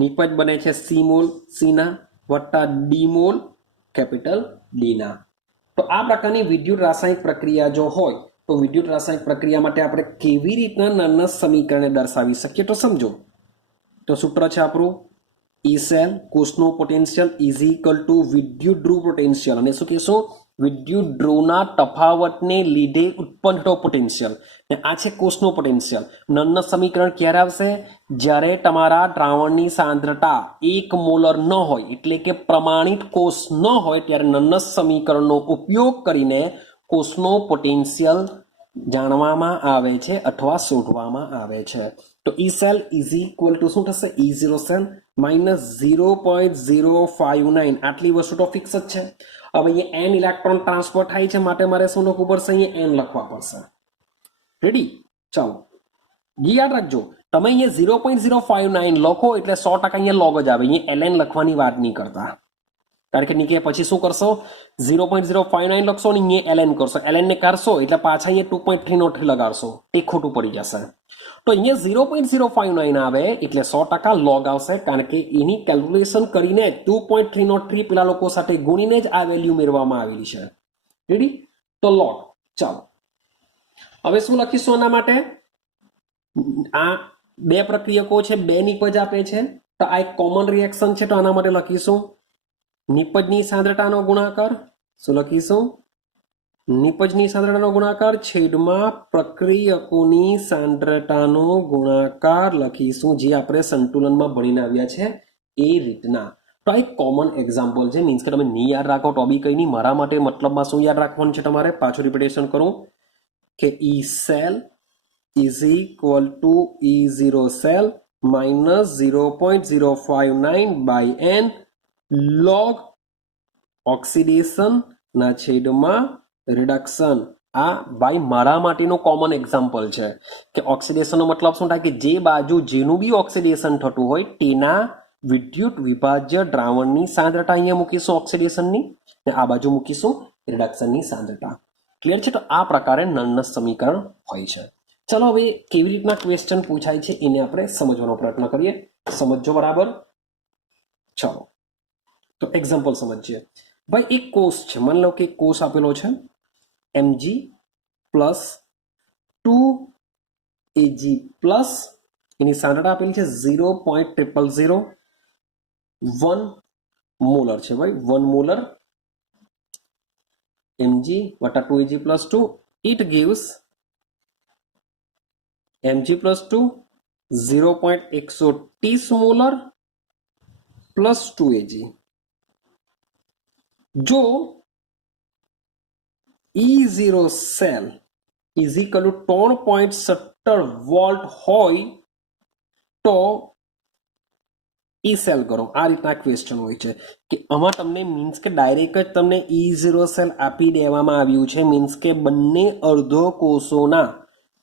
નિપજ બને છે C મોલ સીના વત્તા D મોલ કેપિટલ ડીના. તો આ પ્રકારની વિદ્યુત રાસાયણિક પ્રક્રિયા જો હોય તો વિદ્યુત રાસાયણિક પ્રક્રિયા માટે આપણે કેવી રીતના નળનસ સમીકરણને દર્શાવી શકીએ તો સમજો. તો સૂત્ર છે આપણું E સેલ કોષનું પોટેન્શિયલ ઇઝ ઇક્વલ ટુ વિદ્યુત ધ્રુવ પોટેન્શિયલ અને શું કહેશું વિદ્યુત ધ્રુવના તફાવતને લીધે ઉત્પન્ન થતો પોટેન્શિયલ ને આ છે કોષનું પોટેન્શિયલ. નળનસ સમીકરણ ક્યારે આવશે જ્યારે તમારા દ્રાવણની સાંદ્રતા 1 મોલર ન હોય એટલે કે પ્રમાણિત કોષ ન હોય ત્યારે નળનસ સમીકરણનો ઉપયોગ કરીને કોષનો પોટેન્શિયલ જાણવામાં આવે છે અથવા શોધવામાં આવે છે. તો E cell is equal two શું થશે? E0 cell minus 0.059. આટલી વસ્તુ તો ફિક્સ જ છે. હવે અહીંયા n ઇલેક્ટ્રોન ટ્રાન્સફર થાય છે માટે મારે શું લખવું પડશે? અહીંયા n લખવા પડશે. રેડી? ચાલો યાદ રાખજો, તમે અહીંયા 0.059 લખો એટલે 100% અહીંયા લોગ જ આવે. અહીંયા ln લખવાની વાત નહીં કરતા, કારણ કે નીકળે પછી શું કરશો? 0.059 લખશો ને અહીંયા ln કરશો, ln ને કાઢશો એટલે પાછા અહીંયા 2.303 લગાડશો, એ ખોટું પડી જશે. તો અહીંયા 0.059 આવે એટલે 100% લોગ આવશે, કારણ કે એની કેલ્ક્યુલેશન કરીને 2.303 પેલા લોકો સાથે ગુણીને જ આ વેલ્યુ મેળવવામાં આવેલી છે. રેડી? તો લોગ. ચાલો હવે શું લખીશું આના માટે? આ બે પ્રક્રિયકો છે, બે નિપજ આપે છે, તો આ એક કોમન રિએક્શન છે. તો આના માટે લખીશું નિપજની સાંદ્રતાનો ગુણાકાર. શું લખીશું? નિપજની સાંદ્રતાનો ગુણાકાર છેદમાં પ્રક્રિયકોની સાંદ્રતાનો ગુણાકાર લખીશું, જે આપણે સંતુલનમાં ભણીને આવ્યા છે એ રીતના. તો આ એક કોમન એક્ઝામ્પલ છે. મીન્સ કે તમે નહીં યાદ રાખો તો બી કંઈ નહીં. મારા માટે મતલબમાં શું યાદ રાખવાનું છે તમારે? પાછું રિપીટેશન કરું કે E cell is equal to E0 cell minus 0.059 by n log oxidation ના છેદમાં રિડક્શન. આ ભાઈ મારા માટેનું કોમન એક્ઝામ્પલ છે કે ઓક્સિડેશનનો મતલબ શું થાય? કે જે બાજુ જેનું બી ઓક્સિડેશન થતું હોય તેના વિદ્યુત વિભાજ્ય દ્રાવણની સાંદ્રતા અહીંયા મૂકીશું ઓક્સિડેશનની, ને આ બાજુ મૂકીશું રિડક્શનની સાંદ્રતા. ક્લિયર છે? તો આ પ્રકારે નળનું સમીકરણ હોય છે. ચલો હવે કેવી રીતના ક્વેશ્ચન પૂછાય છે એને આપણે સમજવાનો પ્રયત્ન કરીએ. સમજો બરાબર. ચલો તો એક્ઝામ્પલ સમજીએ. ભાઈ એક કોષ છે, માની લો કે કોષ આપેલો છે Mg પ્લસ 2Ag પ્લસ એની સાંદ્રતા આપેલી છે 0.000 મોલર છે. ભાઈ 1 મોલર Mg વટા 2Ag plus 2, it gives Mg plus 2 0.130 molar plus 2Ag. जो E0 cell is equal to 3.70 volt હોય તો ઈ સેલ કરો. આ રીતના ક્વેશ્ચન હોય છે કે આમાં તમને મીન્સ કે ડાયરેક્ટ જ તમને E0 સેલ આપી દેવામાં આવ્યું છે. મીન્સ કે બંને અર્ધો કોષોના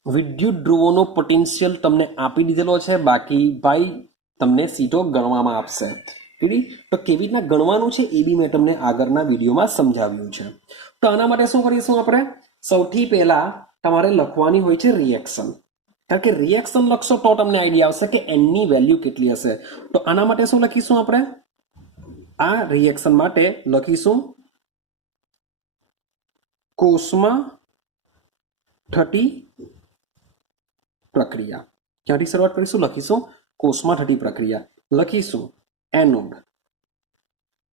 વિદ્યુત ધ્રુવોનો પોટેન્શિયલ તમને આપી દીધેલો છે. બાકી ભાઈ તમને સીધો ગણવામાં આપશે. તો કેવી રીતના ગણવાનું છે એ બી મેં તમને આગળના વિડીયોમાં સમજાવ્યું છે. તો આના માટે શું કરીશું આપણે? સૌથી પહેલા તમારે લખવાની હોય છે રિએક્શન, કારણ કે રિએક્શન લખશો તો તમને આઈડિયા આવશે કે n ની વેલ્યુ કેટલી હશે. તો આના માટે શું લખીશું આપણે? આ રિએક્શન માટે લખીશું કોષમાં થતી પ્રક્રિયા. ક્યાંથી શરૂઆત કરીશું? લખીશું કોષમાં થતી પ્રક્રિયા, લખીશું એનોડ.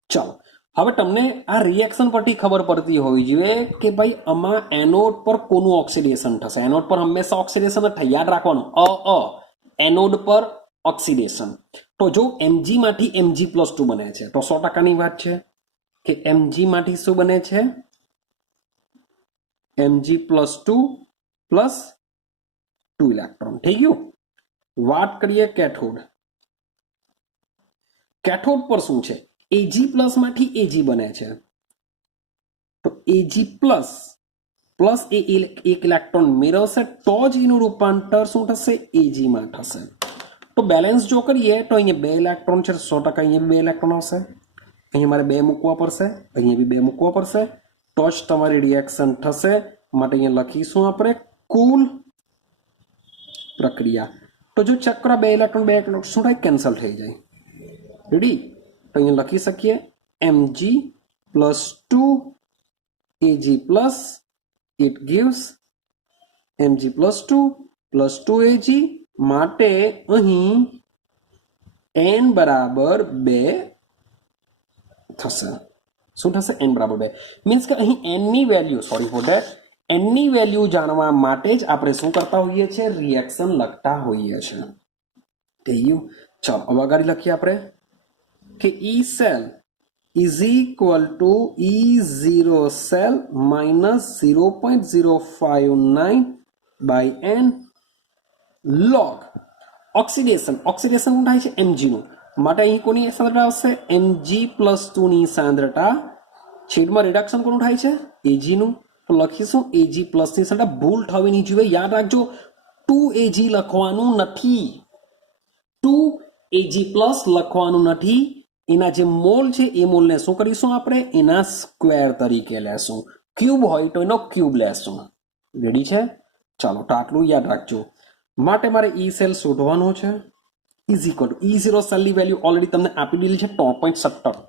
ચાલો હવે તમને આ રિએક્શન પરથી ખબર પડતી હોવી જોઈએ કે ભાઈ આમાં એનોડ પર કોનું ઓક્સિડેશન થશે. એનોડ પર હંમેશા ઓક્સિડેશન જ થાય, યાદ રાખવાનું. એનોડ પર ઓક્સિડેશન. તો જો Mg માંથી Mg+2 બને છે તો 100%ની વાત છે કે Mg માંથી શું બને છે? Mg+2 plus 2 electron. થઈ ગયું? વાત કરીએ કેથોડ. કેથોડ પર શું છે? Ag પ્લસ માંથી Ag બને છે, તો Ag પ્લસ પ્લસ એ એક ઇલેક્ટ્રોન મેળવશે તો જ એનું રૂપાંતર શું થશે? Ag માં થશે. તો બેલેન્સ જો કરીએ તો અહીંયા 2 ઇલેક્ટ્રોન છે, 100% અહીંયા 2 ઇલેક્ટ્રોન આવશે. અહીંયા મારે 2 મૂકવા પડશે, અહીંયા બી 2 મૂકવા પડશે, તો જ તમારી રિએક્શન થશે. માટે અહીંયા લખીશું આપણે કુલ પ્રક્રિયા. તો જો ચક્ર 2 ઇલેક્ટ્રોન 2 ઇલેક્ટ્રોન શું થાય? કેન્સલ થઈ જાય. રેડી? તો અહીંયા લખી શકીએ Mg plus 2 Ag plus it gives Mg plus 2 plus 2Ag. માટે અહીં n બરાબર 2 થશે. શું થશે? n બરાબર 2. મીન્સ કે અહીં n ની value, sorry for that, n ની વેલ્યુ જાણવા માટે જ આપણે શું કરતા હોઈએ છીએ? રિએક્શન લખતા હોઈએ છીએ. થઈ ગયું? ચાલો હવે આગળ લખીએ આપણે કે E cell is equal to E0 cell minus 0.059 by n log oxidation શું થાય છે mg નું માટે અહીં કોની સાંદ્રતા આવશે mg+2 ની સાંદ્રતા છેદમાં રિડક્શન કોનું થાય છે ag નું તો લખીશું ag પ્લસ ની સાંદ્રતા ભૂલ થવી નહીં જોઈએ યાદ રાખજો 2ag લખવાનું નથી 2ag પ્લસ લખવાનું નથી એના જે મોલ છે એ મોલને શું કરીશું આપણે એના સ્ક્વેર તરીકે લેશું ક્યુબ હોય તો એનો ક્યુબ લેશું રેડી છે ચાલો તો આટલું યાદ રાખજો માટે મારે ઈ સેલ શોધવાનો છે ઇઝ ઇક્વલ ટુ E0 સેલની વેલ્યુ ઓલરેડી તમને આપી દીધી છે 3.17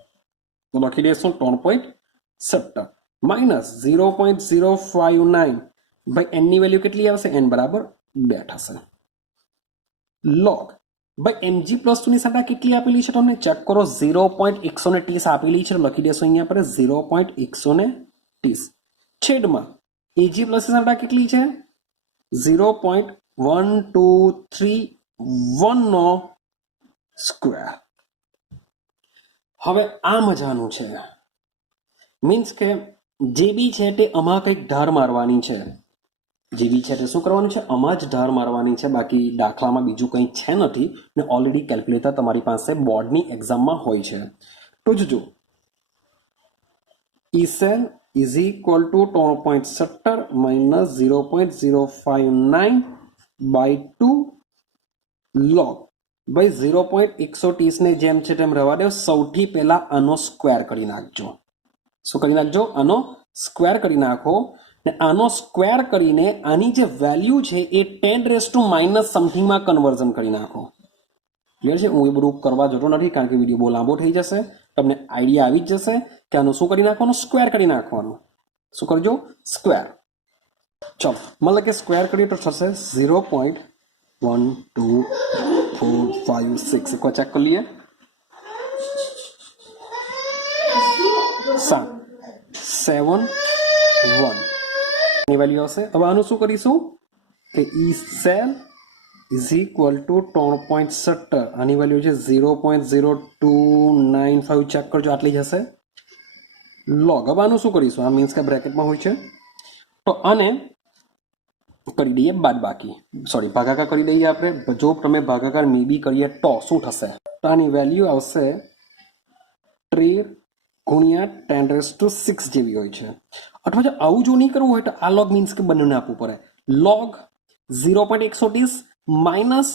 તો લખી દઈશું 3.17 માઇનસ 0.059 ભાઈ n ની વેલ્યુ કેટલી આવશે n બરાબર 2 થશે log ભાઈ mg+2 ની સાંદ્રતા કેટલી આપેલી છે તમને ચેક કરો 0.130 આપેલી છે લખી દેશો અહીંયા આપણે 0.130 છેદમાં ag પ્લસ ની સાંદ્રતા કેટલી છે 0.1231 નો સ્ક્વેર હવે આ મજાનું છે મીન્સ કે જે બી છે તે આમાં કંઈક ધાર મારવાની છે જે બી છે તે શું કરવાનું છે આમાં જ ધાર મારવાની છે બાકી દાખલામાં બીજું કંઈ છે નથી ને ઓલરેડી કેલ્ક્યુલેટર તમારી પાસે બોર્ડની એક્ઝામમાં હોય છે તો જોજો E cell is equal to 3.17 minus 0.059 by 2 log ભાઈ 0.130 ને જેમ છે તેમ રહેવા દો સૌથી પહેલા આનો સ્ક્વેર કરી નાખજો શું કરી નાખજો આનો સ્ક્વેર કરી નાખો ને આનો સ્ક્વેર કરીને આની જે વેલ્યુ છે એ 10⁻⁻ સમથિંગમાં કન્વર્ઝન કરી નાખો ક્લિયર છે હું એ બધું કરવા જતો નથી કારણ કે વિડીયો બહુ લાંબો થઈ જશે તમને આઈડિયા આવી જ જશે કે આનું શું કરી નાખવાનું સ્ક્વેર કરી નાખવાનું શું કરજો સ્ક્વેર ચલો મતલબ કે સ્ક્વેર કરીએ તો થશે 0.12456 એક વાર ચેક કરી લઈએ 7 1 ની વેલ્યુ આવશે હવે આનું શું કરીશું કે E cell is equal to 3.17 આની વેલ્યુ છે 0.0295 ચેક કરજો આટલી જશે log હવે આનું શું કરીશું આ મીન્સ કે બ્રેકેટમાં હોય છે તો આને કરી દઈએ બાદબાકી સોરી ભાગાકાર કરી દઈએ આપણે જો તમે ભાગાકાર મીબી કરીએ તો શું થશે તો આની વેલ્યુ આવશે 3 ગુણ્યા 10⁻6 જેવી હોય છે અથવા જો આવું જો નહીં કરવું હોય તો આ log મીન્સ કે બંનેને આપવું પડે log 0.130 માઇનસ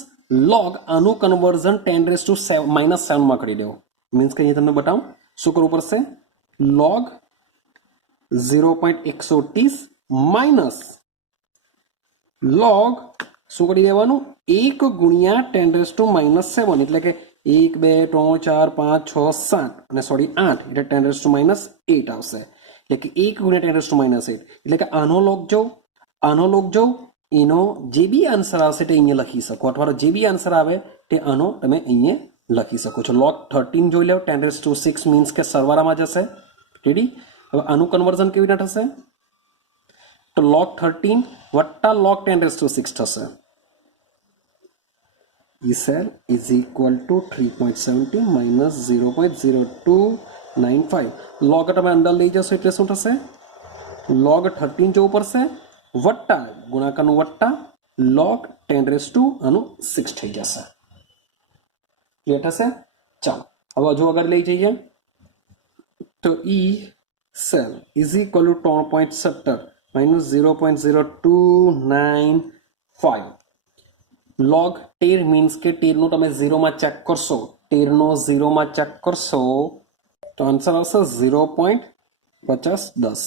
log આનું કન્વર્ઝન 10⁻⁻7 માં કરી દેવું મીન્સ કે અહીંયા તમને બતાવું શું કરવું પડશે log 0.130 માઇનસ log શું કરી દેવાનું 1 ગુણ્યા 10⁻⁻7 એટલે કે 1 2 3 4 5 6 7 અને સોરી 8 એટલે 10⁻8 આવશે એટલે કે 1 ગુણ્યા 10⁻8 એટલે કે આનો log જો એનો જે બી આન્સર આવશે તે અહીંયા લખી શકો અથવા જે બી આન્સર આવે તે આનો તમે અહીંયા લખી શકો છો log 13 જોઈ લો 10⁻6 મીન્સ કે સરવાળામાં જશે રેડી હવે આનું કન્વર્ઝન કેવી રીતે થશે તો log 13 વત્તા log 10⁻6 થશે E cell is equal to 3.70 minus 0.0295 log તમે અંદર લઈ જશો એટલે શું થશે log 13 જવું પડશે વત્તા ગુણાકારનું વત્તા log 10⁻6 થઈ જશે ક્લિયર થશે ચાલો હવે જો આગળ લઈ જઈએ તો E cell is equal to 3.17 minus 0.0295 log 13 means કે 13 નું તમે 0 માં ચેક કરશો 13 નો 0 માં ચેક કરશો તો આન્સર આવશે 0.5010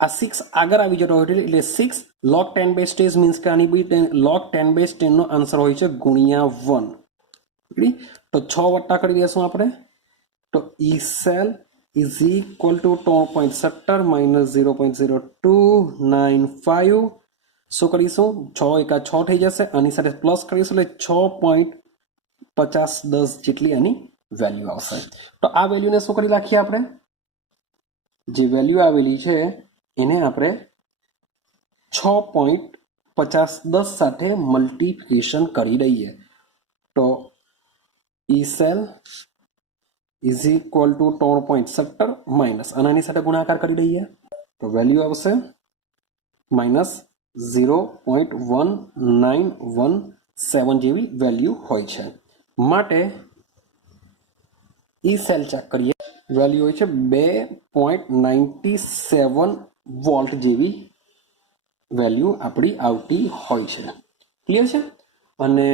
આ 6 આગળ આવી જતો હોય એટલે 6 log 10/10 મીન્સ કે આની બી log 10/10 નો આન્સર હોય છે ગુણ્યા 1 તો 6 વત્તા કરી દઈશું આપણે તો E cell is equal to 3.17 minus 0.0295 શું કરીશું 6 એકા 6 થઈ જશે આની સાથે પ્લસ કરીશું એટલે 6.5010 જેટલી આની વેલ્યુ આવશે તો આ વેલ્યુને શું કરી રાખીએ આપણે જે વેલ્યુ આવેલી છે એને આપણે 6.5010 સાથે મલ્ટિપ્લિકેશન કરી દઈએ તો E cell is equal to 3.70 minus આનાની સાથે ગુણાકાર કરી દઈએ તો વેલ્યુ આવશે માઇનસ 0.1917 જેવી વેલ્યુ હોય છે. માટે ઈ સેલ ચેક કરીએ, વેલ્યુ હોય છે 2.97 વોલ્ટ જેવી વેલ્યુ આપણી આવતી હોય છે. ક્લિયર છે? અને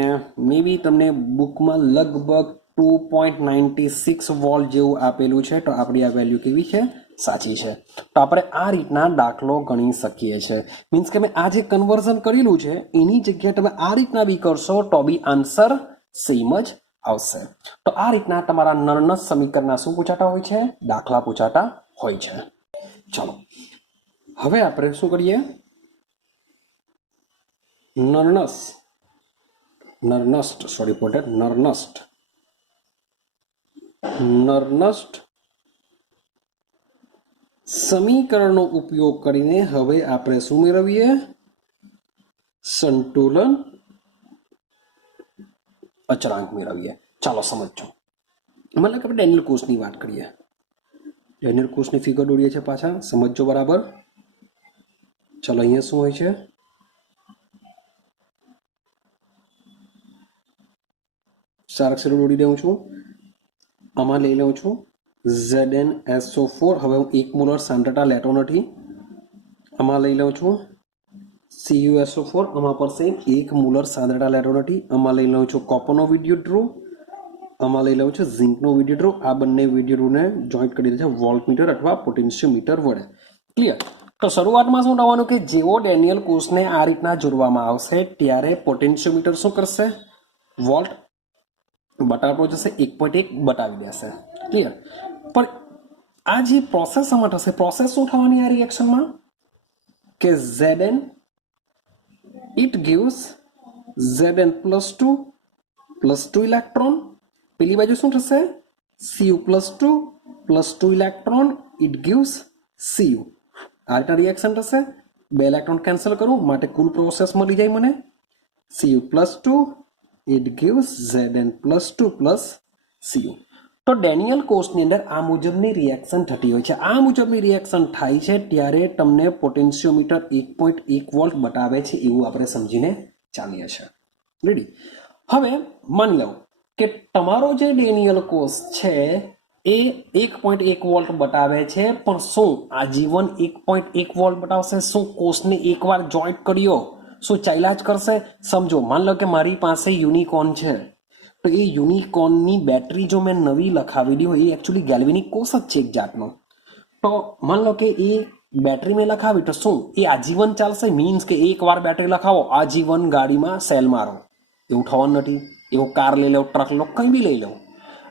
મે બી તમને બુકમાં લગભગ 2.96 વોલ્ટ જેવું આપેલું છે, તો આપણી આ વેલ્યુ કેવી છે? સાચી છે. તો આપણે આ રીતના દાખલો ગણી શકીએ છીએ. મીન્સ કે મેં આ જે કન્વર્ઝન કરેલું છે એની જગ્યાએ તમે આ રીતના બી કરશો તો બી આન્સર સેમ જ આવશે. તો આ રીતના તમારા નર્નસ સમીકરણના શું પૂછાતા હોય છે? દાખલા પૂછાતા હોય છે. ચલો હવે આપણે શું કરીએ? નર્નસ્ટ સમીકરણનો ઉપયોગ કરીને હવે આપણે શું મેળવીએ? સંતુલન અચળાંક મેળવીએ. ચાલો સમજો. મતલબ કે આપણે ડેનિયલ કોષની વાત કરીએ. ડેનિયલ કોષની ફિગર દોરીએ છીએ પાછા, સમજો બરાબર. ચાલો અહીંયા શું હોય છે? સારક્ષરો દોરી દઉં છું. આમાં લઈ લઉં છું ZnSO4. હવે હું 1 મોલર સાંદ્રતા લેતો નથી. આમાં લઈ લઉં છું CuSO4. આમાં પર સેમ 1 મોલર સાંદ્રતા લેતો નથી. આમાં લઈ લઉં છું કોપરનો વિદ્યુત ધ્રુવ. આમાં લઈ લઉં છું ઝિંકનો વિદ્યુત ધ્રુવ. આ બંને વિદ્યુત ધ્રુવને જોઈન્ટ કરી દે છે વોલ્ટમીટર અથવા પોટેન્શિયોમીટર વડે. ક્લિયર? તો શરૂઆતમાં શું થવાનું કે જેવો ડેનિયલ કોષને આ રીતના જોડવામાં આવશે ત્યારે પોટેન્શિયોમીટર શું કરશે? વોલ્ટ બતાવતો જશે, 1.1 બતાવી દેશે. ક્લિયર? પણ આ જે પ્રોસેસ આમાં થશે, પ્રોસેસ શું થવાની આ રિએક્શનમાં કે Zn it gives Zn +2 electron. પેલી બાજુ શું થશે? Cu +2 electron it gives Cu. આ રીતના રિએક્શન થશે. 2 ઇલેક્ટ્રોન કેન્સલ કરું માટે કુલ પ્રોસેસ મળી જાય મને Cu +2 it gives Zn +2 Cu. તો ડેનિયલ કોષની અંદર આ મુજબની રિએક્શન થતી હોય છે. આ મુજબની રિએક્શન થાય છે ત્યારે તમને પોટેન્શિયોમીટર 1.1 વોલ્ટ બતાવે છે એવું આપણે સમજીને ચાલીએ છીએ. રેડી? હવે માની લો કે તમારો જે ડેનિયલ કોષ છે એ 1.1 વોલ્ટ બતાવે છે, પણ શું આજીવન 1.1 વોલ્ટ બતાવશે? શું કોષને એકવાર જોઈન્ટ કર્યો શું ચાલ્યા જ કરશે? સમજો, માન લો કે મારી પાસે યુનિકોર્ન છે, તો એ યુનિકોર્નની બેટરી જો મેં નવી લખાવેલી હોય, એ એકચ્યુઅલી ગેલ્વેનિક કોષ જ છે એક જાતનો. તો માન લો કે એ બેટરી મેં લખાવી તો શું એ આજીવન ચાલશે? મીન્સ કે એકવાર બેટરી લખાવો આજીવન ગાડીમાં સેલ મારો, એવું થવાનું નથી. એવો કાર લઈ લો, ટ્રક લો, કંઈ બી લઈ લો,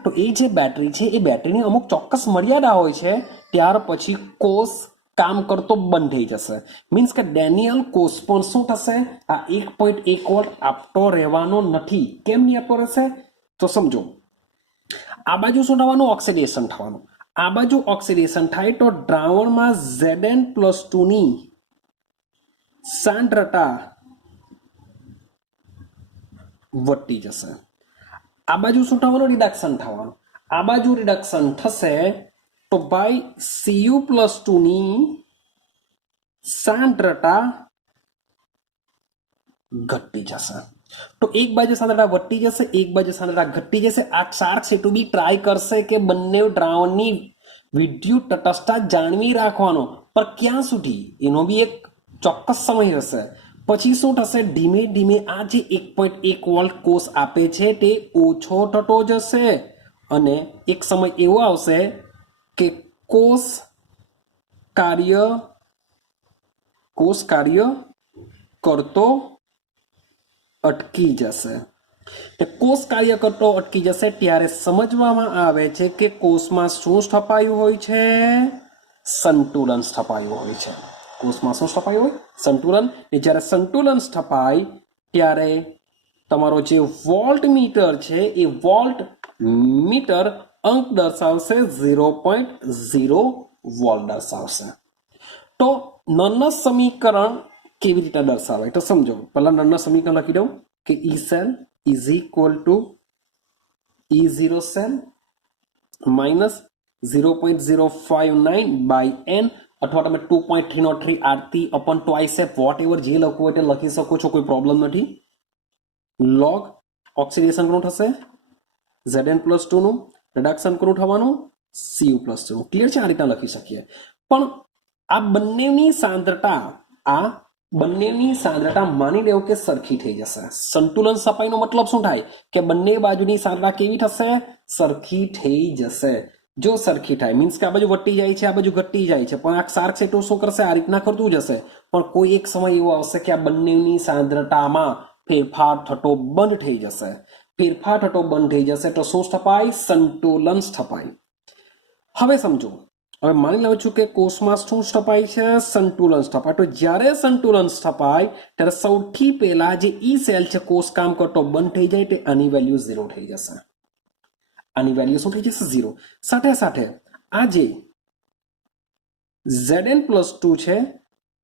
તો એ જે બેટરી છે એ બેટરીની અમુક ચોક્કસ મર્યાદા હોય છે. ત્યાર પછી કોષ કામ કરતો બંધ થઈ જશે. મીન્સ કે ડેનિયલ કોષ પણ શું થશે? આ 1.1 વોલ્ટ આપતો રહેવાનો નથી. કેમ નહીં આપતો રહેશે? તો સમજો, આ બાજુ શું થવાનું? ઓક્સિડેશન થવાનું. આ બાજુ ઓક્સિડેશન થાય તો દ્રાવણમાં Zn+2 ની સાંદ્રતા વધતી જશે. આ બાજુ શું થવાનું? રિડક્શન થવાનું. આ બાજુ રિડક્શન થશે તો ભાઈ Cu+2 ની સાંદ્રતા ઘટતી જશે. તો એક બાજુ સાંદ્રતા વધતી જશે, એક બાજુ સાંદ્રતા ઘટતી જશે. આ ક્ષાર સેતુ બી ટ્રાય કરશે કે બંને દ્રાવણની વિદ્યુત તટસ્થતા જાળવી રાખવાનો, પણ ક્યાં સુધી? એનો બી એક ચોક્કસ સમય હશે. પછી શું થશે? ધીમે ધીમે આ જે 1.1 વોલ્ટ કોષ આપે છે તે ઓછો થતો જશે અને એક સમય એવો આવશે કે કોષ કાર્ય કરતો અટકી જશે. કોષ કાર્ય કરતો અટકી જશે ત્યારે સમજવામાં આવે છે કે કોષમાં શું સ્થપાયું હોય છે? સંતુલન સ્થપાયું હોય છે. કોષમાં શું સ્થપાયું હોય? સંતુલન. જ્યારે સંતુલન સ્થપાય ત્યારે તમારો જે વોલ્ટ મીટર છે એ વોલ્ટ મીટર અંક દર્શાવશે 0.0 વોલ્ટ દર્શાવશે. તો નર્નસ સમીકરણ કેવી રીતે દર્શાવાય? તો સમજો, પહેલા નર્નસ સમીકરણ લખી દઉં કે E cell is equal to E0 cell minus 0.059 by N અથવા તમે 2.303 RT upon twice F whatever જે લખવું હોય તે લખી શકો છો, કોઈ પ્રોબ્લેમ નથી. લોગ ઓક્સિડેશન કોનું થશે Zn+2 નું, રિડક્શન કોનું થવાનું Cu+2 નું. ક્લિયર છે? આ રીતના લખી શકીએ. પણ આ બંનેની સાંદ્રતા માની લેવું કે સરખી થઈ જશે. સંતુલન સપાઈનો મતલબ શું થાય કે બંને બાજુની સાંદ્રતા કેવી થશે? સરખી થઈ જશે. જો સરખી થાય મીન્સ કે આ બાજુ વધતી જાય છે, આ બાજુ ઘટતી જાય છે, પણ આ ક્ષાર છે તો શું કરશે? આ રીતના કરતું જશે. પણ કોઈ એક સમય એવો આવશે કે આ બંનેની સાંદ્રતામાં ફેરફાર થતો બંધ થઈ જશે. ફેરફાર થતો બંધ થઈ જશે તો શું સ્થપાય? સંતુલન સ્થપાય. હવે સમજો, હવે માની લઉં છું કે કોષમાં શું સ્થપાય છે? સંતુલન સ્થપાય. તો જ્યારે સંતુલન સ્થપાય ત્યારે સૌથી પહેલા જે ઈ સેલ છે કોષ કામ કરતો બંધ થઈ જાય, તે આની વેલ્યુ 0 થઈ જશે. આની વેલ્યુ શું થઈ જશે? 0. સાથે સાથે આ જે Zn+2 છે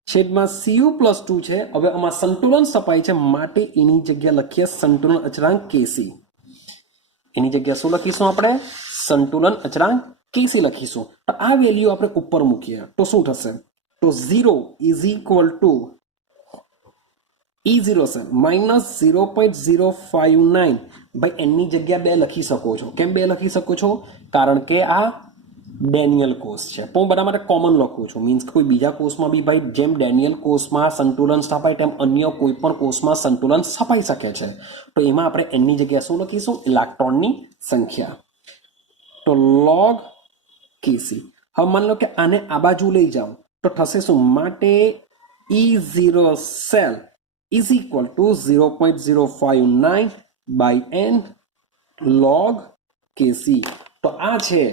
છેદમાં Cu+2 છે, હવે આમાં સંતુલન સ્થપાય છે માટે એની જગ્યા લખીએ સંતુલન અચળાંક Kc. એની જગ્યા શું લખીશું આપણે? સંતુલન અચળાંક Kc લખીશું. તો આ વેલ્યુ આપણે ઉપર મૂકીએ તો શું થશે? તો 0 ઇઝ ઇક્વલ ટુ E0 છે માઇનસ 0.059 ભાઈ એની જગ્યા 2 લખી શકો છો. કેમ 2 લખી શકો છો? કારણ કે આ ડેનિયલ કોષ છે. પણ હું બધા માટે કોમન લખું છું. મીન્સ કોઈ બીજા કોષમાં બી ભાઈ જેમ ડેનિયલ કોષમાં સંતુલન સ્થપાય તેમ અન્ય કોઈ પણ કોષમાં સંતુલન સ્થપાઈ શકે છે. તો એમાં આપણે એની જગ્યા શું લખીશું? ઇલેક્ટ્રોનની સંખ્યા. તો log Kc. હવે માની લો કે આને આ બાજુ લઈ જાઓ તો થશે શું? માટે E0 cell is equal to 0.059 by n log Kc. તો આ છે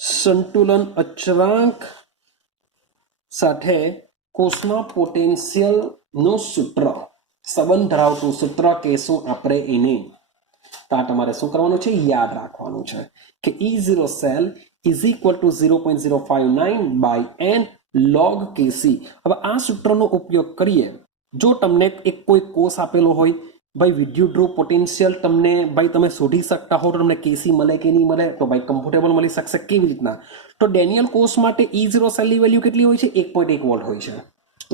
સંતુલન અચળાંક સાથે કોષમાં પોટેન્શિયલ નું સૂત્ર, સંબંધ ધરાવતું સૂત્ર કહેશું આપણે એને. તો આ તમારે શું કરવાનું છે? યાદ રાખવાનું છે કે E0 cell is equal to 0.059 by n log Kc. હવે આ સૂત્રનો ઉપયોગ કરીએ. જો તમને એક કોઈ કોષ આપેલો હોય, ભાઈ વિદ્યુતધ્રુવ પોટેન્શિયલ તમને ભાઈ તમે શોધી શકતા હો તો તમને Kc મળે કે નહીં મળે? તો ભાઈ કમ્ફર્ટેબલ મળી શકશે. કેવી રીતના? તો ડેનિયલ કોષ માટે E0 સેલની વેલ્યુ કેટલી હોય છે? 1.1 વોલ્ટ હોય છે.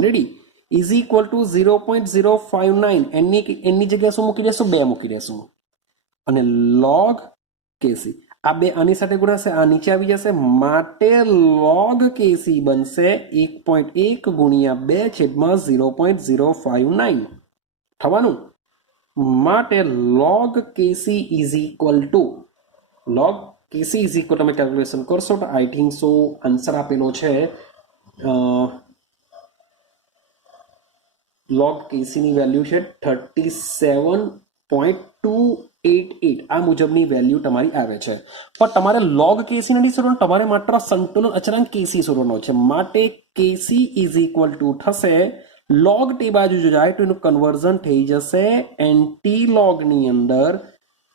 રેડી? ઇઝ ઇક્વલ ટુ 0.059 એની જગ્યાએ શું મૂકી દેશું? 2 મૂકી દેશું. અને log Kc આ 2 આની સાથે ગુણાશે, આ નીચે આવી જશે માટે log Kc બનશે 1.1 ગુણ્યા 2 છેદમાં 0.059 થવાનું. માટે log Kc is equal two તમે કેલ્ક્યુલેશન કરશો તો આઈ થિંક સો આન્સર આપેલો છે log Kc ની વેલ્યુ છે 37.288. આ મુજબની વેલ્યુ તમારી આવે છે. પણ તમારે log Kc નથી શોધવાનું, તમારે માત્ર સંતુલન અચળાંક Kc શોધવાનો છે. માટે Kc ઇઝ ઇક્વલ ટુ થશે log તે બાજુ જો જાય તો એનું કન્વર્ઝન થઈ જશે એન્ટી log ની અંદર,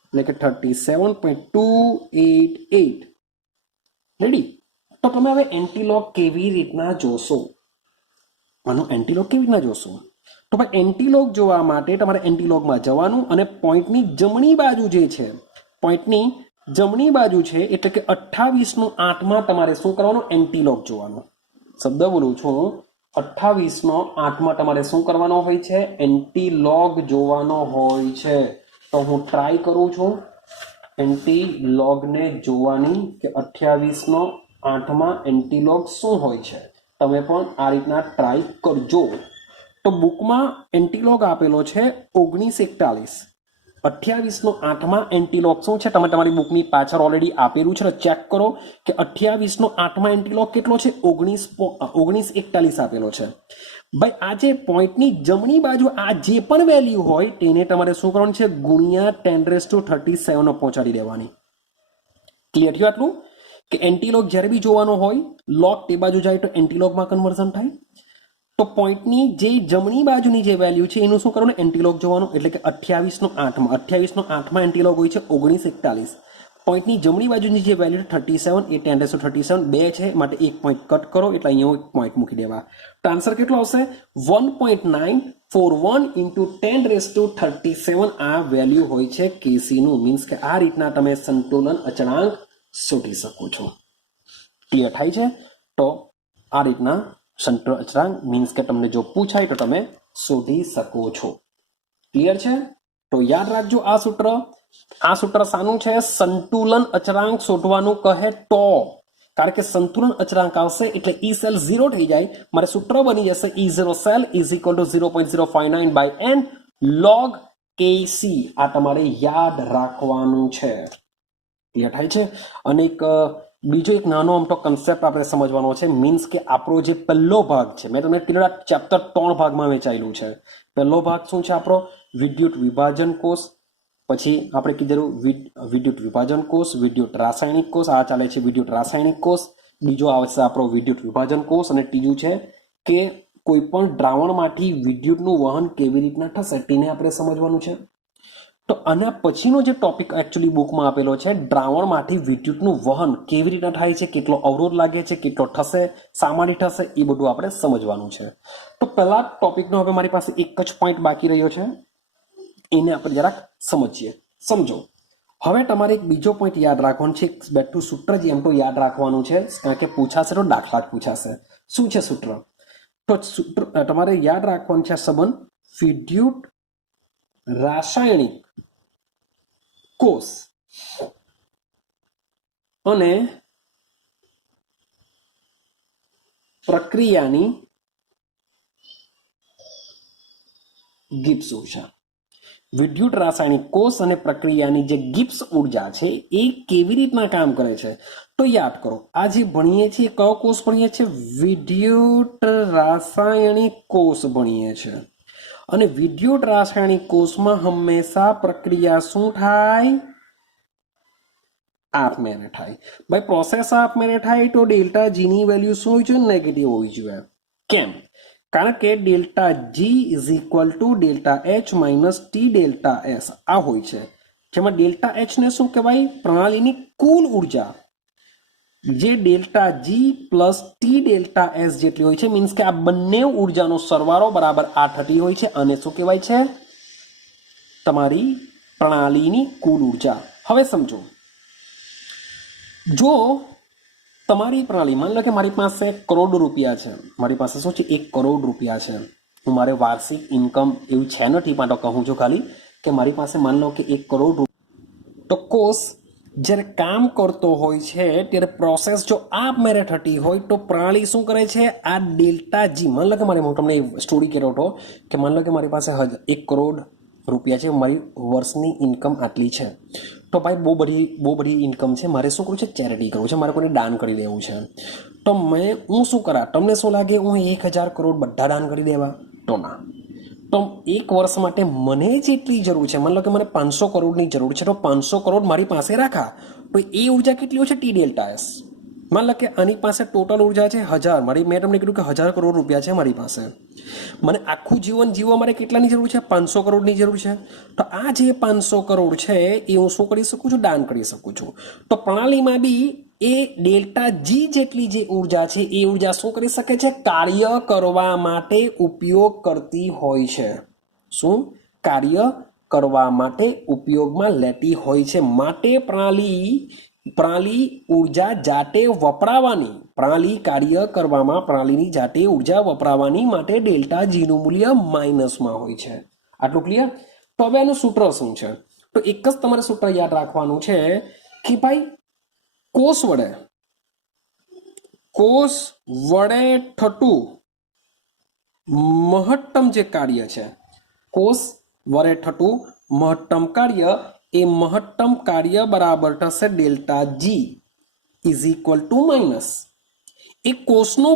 એટલે કે 37.288. રેડી? તો તમે હવે એન્ટી log કેવી રીતના જોશો? આનું એન્ટી log કેવી રીતના જોશો? તો ભાઈ એન્ટી log જોવા માટે તમારે એન્ટી logમાં જવાનું અને પોઈન્ટની જમણી બાજુ જે છે, પોઈન્ટની જમણી બાજુ છે એટલે કે 28/8 તમારે શું કરવાનું? એન્ટી log જોવાનું. શબ્દ બોલું છું, 28/8 તમારે શું કરવાનો હોય છે? એન્ટી log જોવાનો હોય છે. તો હું ટ્રાય કરું છું એન્ટી log ને જોવાની કે 28/8 એન્ટી log શું હોય છે. તમે પણ આ રીતના ટ્રાય કરજો. તો બુકમાં એન્ટી log આપેલો છે 1941. 28/8 એન્ટી log શું છે? તમે તમારી બુકની પાછળ ઓલરેડી આપેલું છે, ચેક કરો કે 28/8 એન્ટી log કેટલો છે? 1941 આપેલો છે. ભાઈ આ જે પોઈન્ટની જમણી બાજુ આ જે પણ વેલ્યુ હોય તેને તમારે શું કરવાનું છે? ગુણ્યા 10⁻37 પહોંચાડી દેવાની. ક્લિયર થયું આટલું? કે એન્ટી log જ્યારે બી જોવાનો હોય, log તે બાજુ જાય તો એન્ટી logમાં કન્વર્ઝન થાય. તો પોઈન્ટની જે જમણી બાજુની જે વેલ્યુ છે એનું શું કરવાનું? એન્ટી log જોવાનું. એટલે કે 28/8 એન્ટી log હોય છે 1941. પોઈન્ટની જમણી બાજુની જે વેલ્યુ 37 એ 10⁻37 2 છે માટે 1 પોઈન્ટ કટ કરો એટલે અહીંયા 1 પોઈન્ટ મૂકી દેવા. તો આન્સર કેટલો આવશે? 1.941 ઇન્ટુ 10⁻37 આ વેલ્યુ હોય છે Kc નું. મીન્સ કે આ રીતના તમે સંતુલન અચળાંક શોધી શકું છું. ક્લિયર થાય છે? તો આ રીતના સંતુલન અચળાંક મીન્સ કે તમને જો પૂછાય તો તમે શોધી શકો છો. ક્લિયર છે? તો યાદ રાખજો આ સૂત્ર શાનું છે? સંતુલન અચળાંક શોધવાનું કહે તો, કારણ કે સંતુલન અચળાંક આવશે એટલે ઈ સેલ 0 થઈ જાય, મારે સૂત્ર બની જશે E0 cell is equal two 0.059/n log Kc. આ તમારે યાદ રાખવાનું છે. ક્લિયર થાય છે? અને બીજો એક નાનો અમથો કન્સેપ્ટ આપણે સમજવાનો છે, મીન્સ કે આપણો જે પહેલો ભાગ છે, મેં તમને કીધું આ ચેપ્ટર 3 ભાગમાં વહેંચાયેલું છે. પહેલો ભાગ શું છે આપણો? વિદ્યુત વિભાજન કોષ. પછી આપણે કીધેલું વિદ્યુત વિભાજન કોષ, વિદ્યુત રાસાયણિક કોષ, આ ચાલે છે વિદ્યુત રાસાયણિક કોષ. બીજો આવશે આપણો વિદ્યુત વિભાજન કોષ, અને ત્રીજું છે કે કોઈ પણ દ્રાવણમાંથી વિદ્યુતનું વહન કેવી રીતના થશે તેને આપણે સમજવાનું છે. તો આના પછીનો જે ટોપિક એકચ્યુઅલી બુકમાં આપેલો છે, દ્રાવણમાંથી વિદ્યુતનું વહન કેવી રીતના થાય છે, કેટલો અવરોધ લાગે છે, કેટલો થશે, શામાંથી થશે, એ બધું આપણે સમજવાનું છે. તો પહેલા ટોપિકનો હવે મારી પાસે એક જ પોઈન્ટ બાકી રહ્યો છે, એને આપણે જરાક સમજીએ. સમજો. હવે તમારે એક બીજો પોઈન્ટ યાદ રાખવાનો છે, બેઠું સૂત્ર જ એમ તો યાદ રાખવાનું છે, કારણ કે પૂછાશે તો દાખલા જ પૂછાશે. શું છે સૂત્ર? તો સૂત્ર તમારે યાદ રાખવાનું છે સંબંધ વિદ્યુત રાસાયણિક કોષ અને પ્રક્રિયાની ગિબ્સ ઉર્જા. વિદ્યુત રાસાયણિક કોષ અને પ્રક્રિયાની જે ગિબ્સ ઉર્જા છે એ કેવી રીતના કામ કરે છે? તો યાદ કરો, આ જે ભણીએ છીએ કયો કોષ ભણીએ છીએ? વિદ્યુત રાસાયણિક કોષ ભણીએ છીએ. અને વિદ્યુત રાસાયણિક કોષમાં હંમેશા પ્રક્રિયા શું થાય? આપમેળે થાય. ભાઈ પ્રોસેસ આપમેળે થાય તો ડેલ્ટા જી ની વેલ્યુ શું હોવી જોઈએ? નેગેટિવ હોવી જોઈએ. કેમ? કારણ કે delta G is equal to delta H minus T delta S આ હોય છે, જેમાં ડેલ્ટા એચ ને શું કહેવાય? પ્રણાલીની કુલ ઉર્જા, જે delta G plus T delta S જેટલી હોય છે, મીન્સ કે આ બંને ઉર્જાનો સરવાળો બરાબર આ થતી હોય છે, અને શું કહેવાય છે? તમારી પ્રણાલીની કુલ ઉર્જા. હવે સમજો, જો તમારી પ્રણાલી, માની લો કે મારી પાસે કરોડ રૂપિયા છે, મારી પાસે શું છે? 1 કરોડ રૂપિયા છે. હું મારે વાર્ષિક ઇન્કમ એવું છે નથી, પણ તો કહું છું ખાલી કે મારી પાસે માની લો કે 1 કરોડ રૂપિયા. તો કોષ જ્યારે કામ કરતો હોય છે ત્યારે પ્રોસેસ જો આપમેળે થતી હોય તો પ્રણાલી શું કરે છે? આ ડેલ્ટા જી, માની લો કે હું તમને સ્ટોરી કહેતો હતો કે માની લો કે મારી પાસે 1 કરોડ રૂપિયા છે, મારી વર્ષની ઇન્કમ આટલી છે. તો ભાઈ બહુ બધી ઇન્કમ છે, મારે શું કરવું છે? ચેરિટી કરવું છે, મારે કોઈને દાન કરી દેવું છે. તો હું શું કરા? તમને શું લાગે હું 1000 કરોડ બધા દાન કરી દેવા? તો ના. તો 1 વર્ષ માટે મને જેટલી જરૂર છે, માની લો કે મને 500 કરોડની જરૂર છે, તો 500 કરોડ મારી પાસે રાખા. તો એ ઉર્જા કેટલી હોય છે? T delta S. માની લો કે આની પાસે ટોટલ ઉર્જા છે 1000, મેં તમને કીધું કે 1000 કરોડ રૂપિયા છે મારી પાસે. મને આખું જીવન જીવવા માટે કેટલાની જરૂર છે? 500 કરોડની જરૂર છે. તો આ જે 500 કરોડ છે એ હું શું કરી શકું છું? દાન કરી શકું છું. તો પ્રણાલીમાં બી એ ડેલ્ટા જી જેટલી જે ઉર્જા છે એ ઉર્જા શું કરી શકે છે? કાર્ય કરવા માટે ઉપયોગ કરતી હોય છે. શું? કાર્ય કરવા માટે ઉપયોગમાં લેતી હોય છે. માટે પ્રણાલી ઉર્જા જાતે વપરાવાની, પ્રણાલી કાર્ય કરવામાં પ્રણાલીની જાતે ઉર્જા વપરાવાની માટે ડેલ્ટા જી નું મૂલ્ય માઇનસમાં હોય છે. આટલું ક્લિયર? તો હવે એનું સૂત્ર શું છે? તો એક જ તમારે સૂત્ર યાદ રાખવાનું છે કે ભાઈ કોષ વડે થતું મહત્તમ જે કાર્ય છે, કોષ વડે થતું મહત્તમ કાર્ય, એ મહત્તમ કાર્ય બરાબર થશે delta G is equal to minus એ કોષનો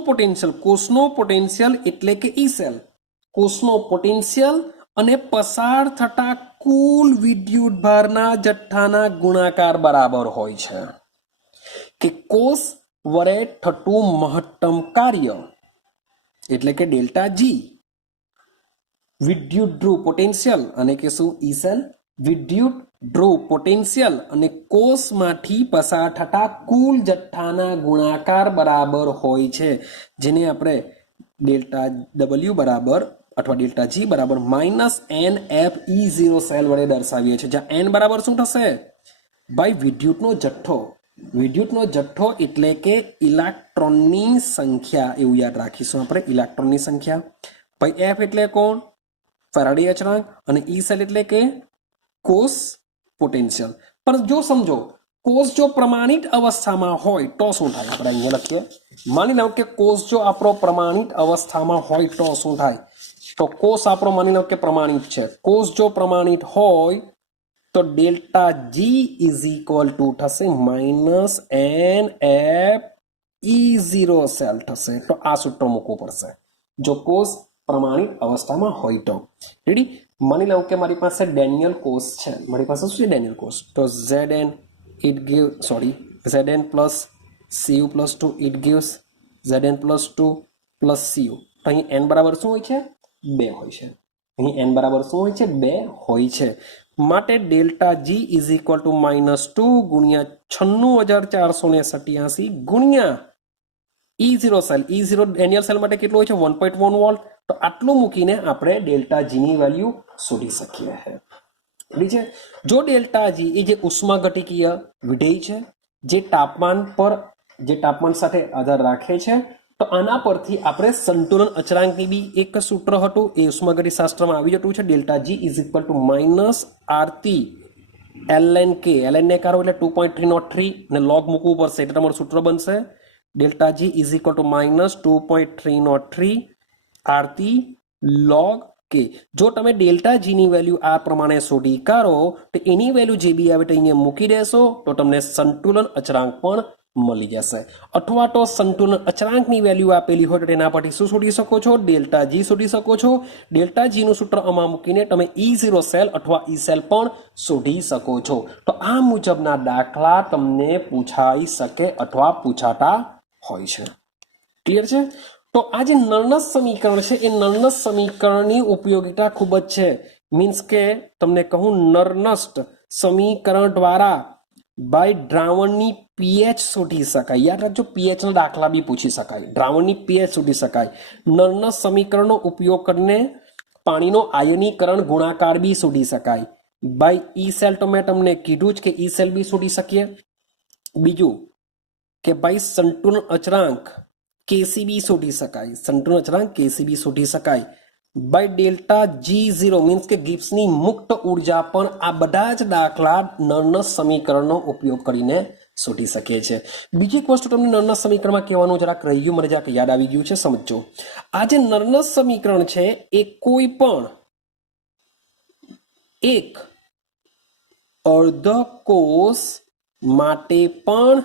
પોટેન્શિયલ એટલે કે ઈ સેલ, કોષનો પોટેન્શિયલ અને પસાર થતા કુલ વિદ્યુત ભારના જથ્થાના ગુણાકાર બરાબર હોય છે. કે કોષ વડે થતું મહત્તમ કાર્ય એટલે કે ડેલ્ટા જી, વિદ્યુત ધ્રુવ પોટેન્શિયલ અને કે શું? ઈ સેલ, વિદ્યુત ધ્રુવ પોટેન્શિયલ અને કોષમાંથી પસાર થતા કુલ જથ્થાના ગુણાકાર બરાબર હોય છે, જેને આપણે ડેલ્ટા ડબલ્યુ બરાબર અથવા ડેલ્ટા જી બરાબર -NFE0 સેલ વડે દર્શાવીએ છીએ. જ્યાં n બરાબર શું થશે? ભાઈ વિદ્યુતનો જથ્થો, વિદ્યુતનો જથ્થો એટલે કે ઇલેક્ટ્રોનની સંખ્યા, એવું યાદ રાખીશું આપણે, ઇલેક્ટ્રોનની સંખ્યા. ભાઈ એફ એટલે કોણ? ફેરાડે અચળાંક. અને ઈ સેલ એટલે કે કોષ પોટેન્શિયલ. પણ જો સમજો, કોષ જો પ્રમાણિત અવસ્થામાં હોય તો શું થાય? આપણે અહીંયા લખીએ. માની લો કે કોષ જો આપણો પ્રમાણિત અવસ્થામાં હોય તો શું થાય? તો કોષ આપણો માની લો કે પ્રમાણિત છે. કોષ જો પ્રમાણિત હોય તો delta G is equal to થશે minus N F E0 cell થશે. તો આ સૂત્ર મૂકવું પડશે જો કોષ પ્રમાણિત અવસ્થામાં હોય તો. રેડી? માની લઉં કે મારી પાસે ડેનિયલ કોષ છે. મારી પાસે શું છે? ડેનિયલ કોષ. તો Zn it give Zn plus Cu plus 2 it gives Zn plus 2 plus Cu. તો અહીં n બરાબર શું હોય છે? 2 હોય છે. અહીં n બરાબર શું હોય છે? 2 હોય છે. માટે delta G is equal to -2 ગુણ્યા 96,487 ગુણ્યા E0 cell. E0 Daniel cell માટે કેટલું હોય છે? 1.1 વોલ્ટ. તો આટલું મૂકીને આપણે ડેલ્ટા જી ની વેલ્યુ શોધી શકીએ છે. છે જો ડેલ્ટા જી એ જે ઉષ્માગતિકીય વિધેય છે, જે તાપમાન સાથે આધાર રાખે છે, તો આના પરથી આપણે સંતુલન અચળાંકની બી એક સૂત્ર હતું, એ ઉષ્માગતિ શાસ્ત્રમાં આવી જતું છે. Delta G is equal to -RT ln k. ln ને કાઢો એટલે 2.303 ને લોગ મૂકવું પડશે એટલે તમારું સૂત્ર બનશે delta G is equal to -2.303 RT log k. જો તમે ડેલ્ટા જી ની વેલ્યુ આ પ્રમાણે શોધી કાઢો તો એની વેલ્યુ જે બી આવે તો અહીંયા મૂકી દેશો તો તમને સંતુલન અચળાંક પણ મળી જશે. અથવા તો સંતુલન અચળાંકની વેલ્યુ આપેલી હોય તો તેના પરથી શું શોધી શકો છો? ડેલ્ટા જી શોધી શકો છો. ડેલ્ટા જી નું સૂત્ર આમાં મૂકીને તમે E0 સેલ અથવા E સેલ પણ શોધી શકો છો. તો આ મુજબના દાખલા તમને પૂછાઈ શકે અથવા પૂછાતા હોય છે. ક્લિયર છે? તો આ જે નળનસ સમીકરણ છે એ નળનસ સમીકરણની ઉપયોગિતા ખૂબ જ છે. મીન્સ કે તમને કહું, નળનસ્ટ સમીકરણ દ્વારા બાય દ્રાવણની પીએચ શોધી શકાય. યાદ રાખજો, પીએચ ના દાખલા બી પૂછી શકાય. દ્રાવણની પીએચ શોધી શકાય. નળનસ સમીકરણનો ઉપયોગ કરીને પાણીનો આયનીકરણ ગુણાકાર બી શોધી શકાય. બાય ઈ સેલ તો મેં તમને કીધું જ કે ઈ સેલ બી શોધી શકીએ. બીજું કે ભાઈ સંતુલન અચળાંક કેસીબી શોધી શકાય. સંતુલન અચળાંક કેસીબી શોધી શકાય. બાય ડેલ્ટા G0 મીન્સ કે ગિબ્સની મુક્ત ઉર્જા પણ આ બધા જ દાખલા નળનસ સમીકરણનો ઉપયોગ કરીને શોધી શકીએ છીએ. બીજી એક વસ્તુ તમને નળનસ સમીકરણમાં કહેવાનું જરાક રહ્યું, મને જરાક યાદ આવી ગયું છે, સમજો. આ જે નળનસ સમીકરણ છે એ કોઈ પણ એક અર્ધકોષ માટે પણ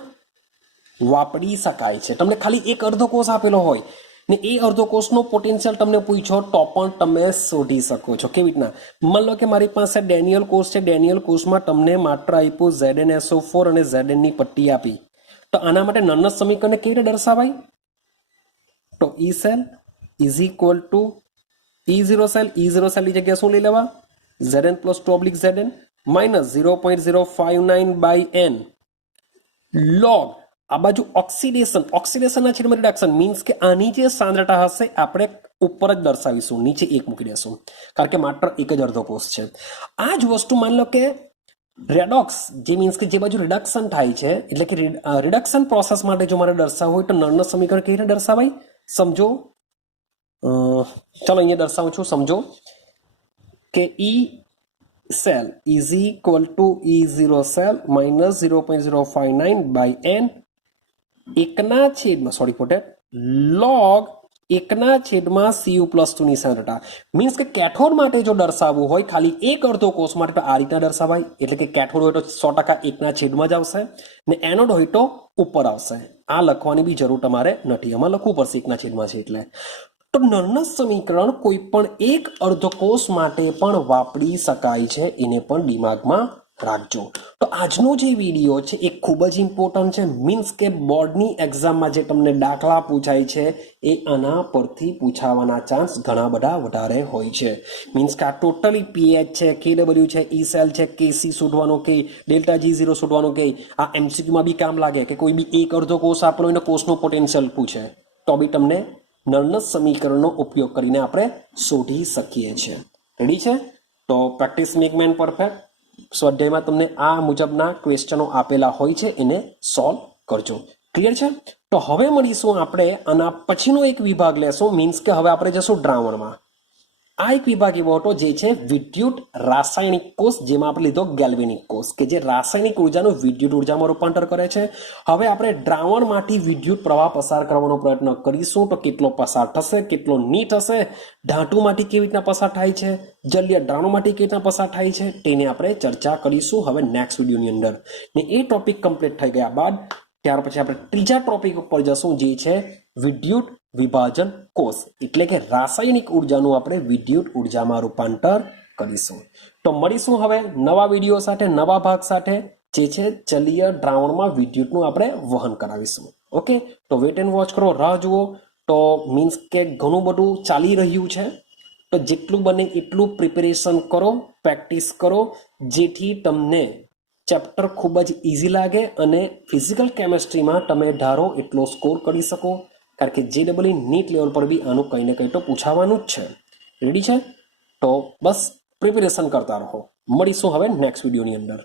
વાપરી શકાય છે. તમને ખાલી એક અર્ધકોષ આપેલો હોય ને એ અર્ધકોષનો પોટેન્શિયલ તમને પૂછો તો પણ તમે શોધી શકો છો. કેવી રીતના? માન લો કે મારી પાસે ડેનિયલ કોષ છે. ડેનિયલ કોષમાં તમને માત્ર આપ્યું ZnSO4 અને Zn ની પટ્ટી આપી. તો આના માટે નળનસ સમીકરણને કેવી રીતે દર્શાવાય? તો E cell is equal to E0 cell. E0 સેલની જગ્યાએ શું લઈ લેવા? Zn plus 2 Zn minus 0.059 by n log આ બાજુ ઓક્સિડેશનના છેદમાં રિડક્શન. મીન્સ કે આની જે સાંદ્રતા હશે આપણે ઉપર જ દર્શાવીશું, નીચે એક મૂકી દેશું, કારણ કે માત્ર એક જ અર્ધકોષ છે. આ જ વસ્તુ માન લો કે રેડોક્સ, જે મીન્સ કે જે બાજુ રિડક્શન થાય છે, એટલે કે રિડક્શન પ્રોસેસ માટે જો મારે દર્શાવવું હોય તો નળનસ સમીકરણ કેવી રીતે દર્શાવાય? સમજો, ચાલો અહીંયા દર્શાવું છું. સમજો કે E cell is equal to E0 cell minus 0.059 by n એકના છેદમાં log એકના છેદમાં Cu પ્લસ 2 ની સાંદ્રતા. મીન્સ કે કેથોડ માટે જો દર્શાવવું હોય ખાલી એક અર્ધકોષ માટે તો આ રીતના દર્શાવાય. એટલે કે કેથોડ હોય તો 100% એકના છેદમાં જ આવશે ને એનોડ હોય તો ઉપર આવશે. આ લખવાની બી જરૂર તમારે નથી, આમાં લખવું પડશે એકના છેદમાં છે એટલે. તો નળનસ સમીકરણ કોઈ પણ એક અર્ધકોષ માટે પણ વાપરી શકાય છે, એને પણ દિમાગમાં રાખજો. તો આજનો જે વિડીયો છે એ ખૂબ જ ઇમ્પોર્ટન્ટ છે. મીન્સ કે બોર્ડની એક્ઝામમાં જે તમને દાખલા પૂછાય છે એ આના પરથી પૂછાવાના ચાન્સ ઘણા બધા વધારે હોય છે. મીન્સ કે આ ટોટલી પીએચ છે, KW છે, ઈ સેલ છે, કેસી શોધવાનું કે ડેલ્ટા G0 શોધવાનું કે આ MCQમાં બી કામ લાગે કે કોઈ બી એક અર્ધો કોષ આપણો એને કોષનો પોટેન્શિયલ પૂછે તો બી તમને નળનસ સમીકરણનો ઉપયોગ કરીને આપણે શોધી શકીએ છીએ. રેડી છે? તો પ્રેક્ટિસ મેક મેન પરફેક્ટ. સ્વાધ્યાયમાં તમને આ મુજબના ક્વેશ્ચનો આપેલા હોય છે, એને સોલ્વ કરજો. ક્લિયર છે? તો હવે મળીશું આપણે આના પછીનો એક વિભાગ લેશું, મીન્સ કે હવે આપણે જશું દ્રાવણમાં. આ એક વિભાગ એવો હતો જે છે વિદ્યુત રાસાયણિક કોષ, જેમાં આપણે લીધો ગેલ્વેનિક કોષ, કે જે રાસાયણિક ઉર્જાનું વિદ્યુત ઉર્જામાં રૂપાંતર કરે છે. હવે આપણે દ્રાવણમાંથી વિદ્યુત પ્રવાહ પસાર કરવાનો પ્રયત્ન કરીશું. તો કેટલો પસાર થશે, કેટલો નહીં થશે, ધાતુમાંથી કેવી રીતના પસાર થાય છે, જલીય દ્રાવણમાંથી કેવી રીતના પસાર થાય છે, તેને આપણે ચર્ચા કરીશું હવે નેક્સ્ટ વિડીયોની અંદર. ને એ ટોપિક કમ્પ્લીટ થઈ ગયા બાદ ત્યાર પછી આપણે ત્રીજા ટોપિક ઉપર જશું, જે છે વિદ્યુત વિભાજન કોષ, એટલે કે રાસાયણિક ઉર્જાનું આપણે વિદ્યુત ઉર્જામાં રૂપાંતર કરીશું. તો મળીશું હવે નવા વિડીયો સાથે, નવા ભાગ સાથે, જે છે જલીય દ્રાવણમાં વિદ્યુતનું આપણે વહન કરાવીશું. ઓકે, તો વેટ એન્ડ વોચ કરો, રાહ જુઓ. તો મીન્સ કે ઘણું બધું ચાલી રહ્યું છે, તો જેટલું બને એટલું પ્રિપેરેશન કરો, પ્રેક્ટિસ કરો, જેથી તમને ચેપ્ટર ખૂબ જ ઇઝી લાગે અને ફિઝિકલ કેમેસ્ટ્રીમાં તમે ધારો એટલો સ્કોર કરી શકો. કારણ કે JEE નીટ લેવલ પર બી આનું કંઈ ને કંઈ તો પૂછાવાનું જ છે. રેડી છે? તો બસ પ્રિપેરેશન કરતા રહો. મળીશું હવે નેક્સ્ટ વિડીયોની અંદર.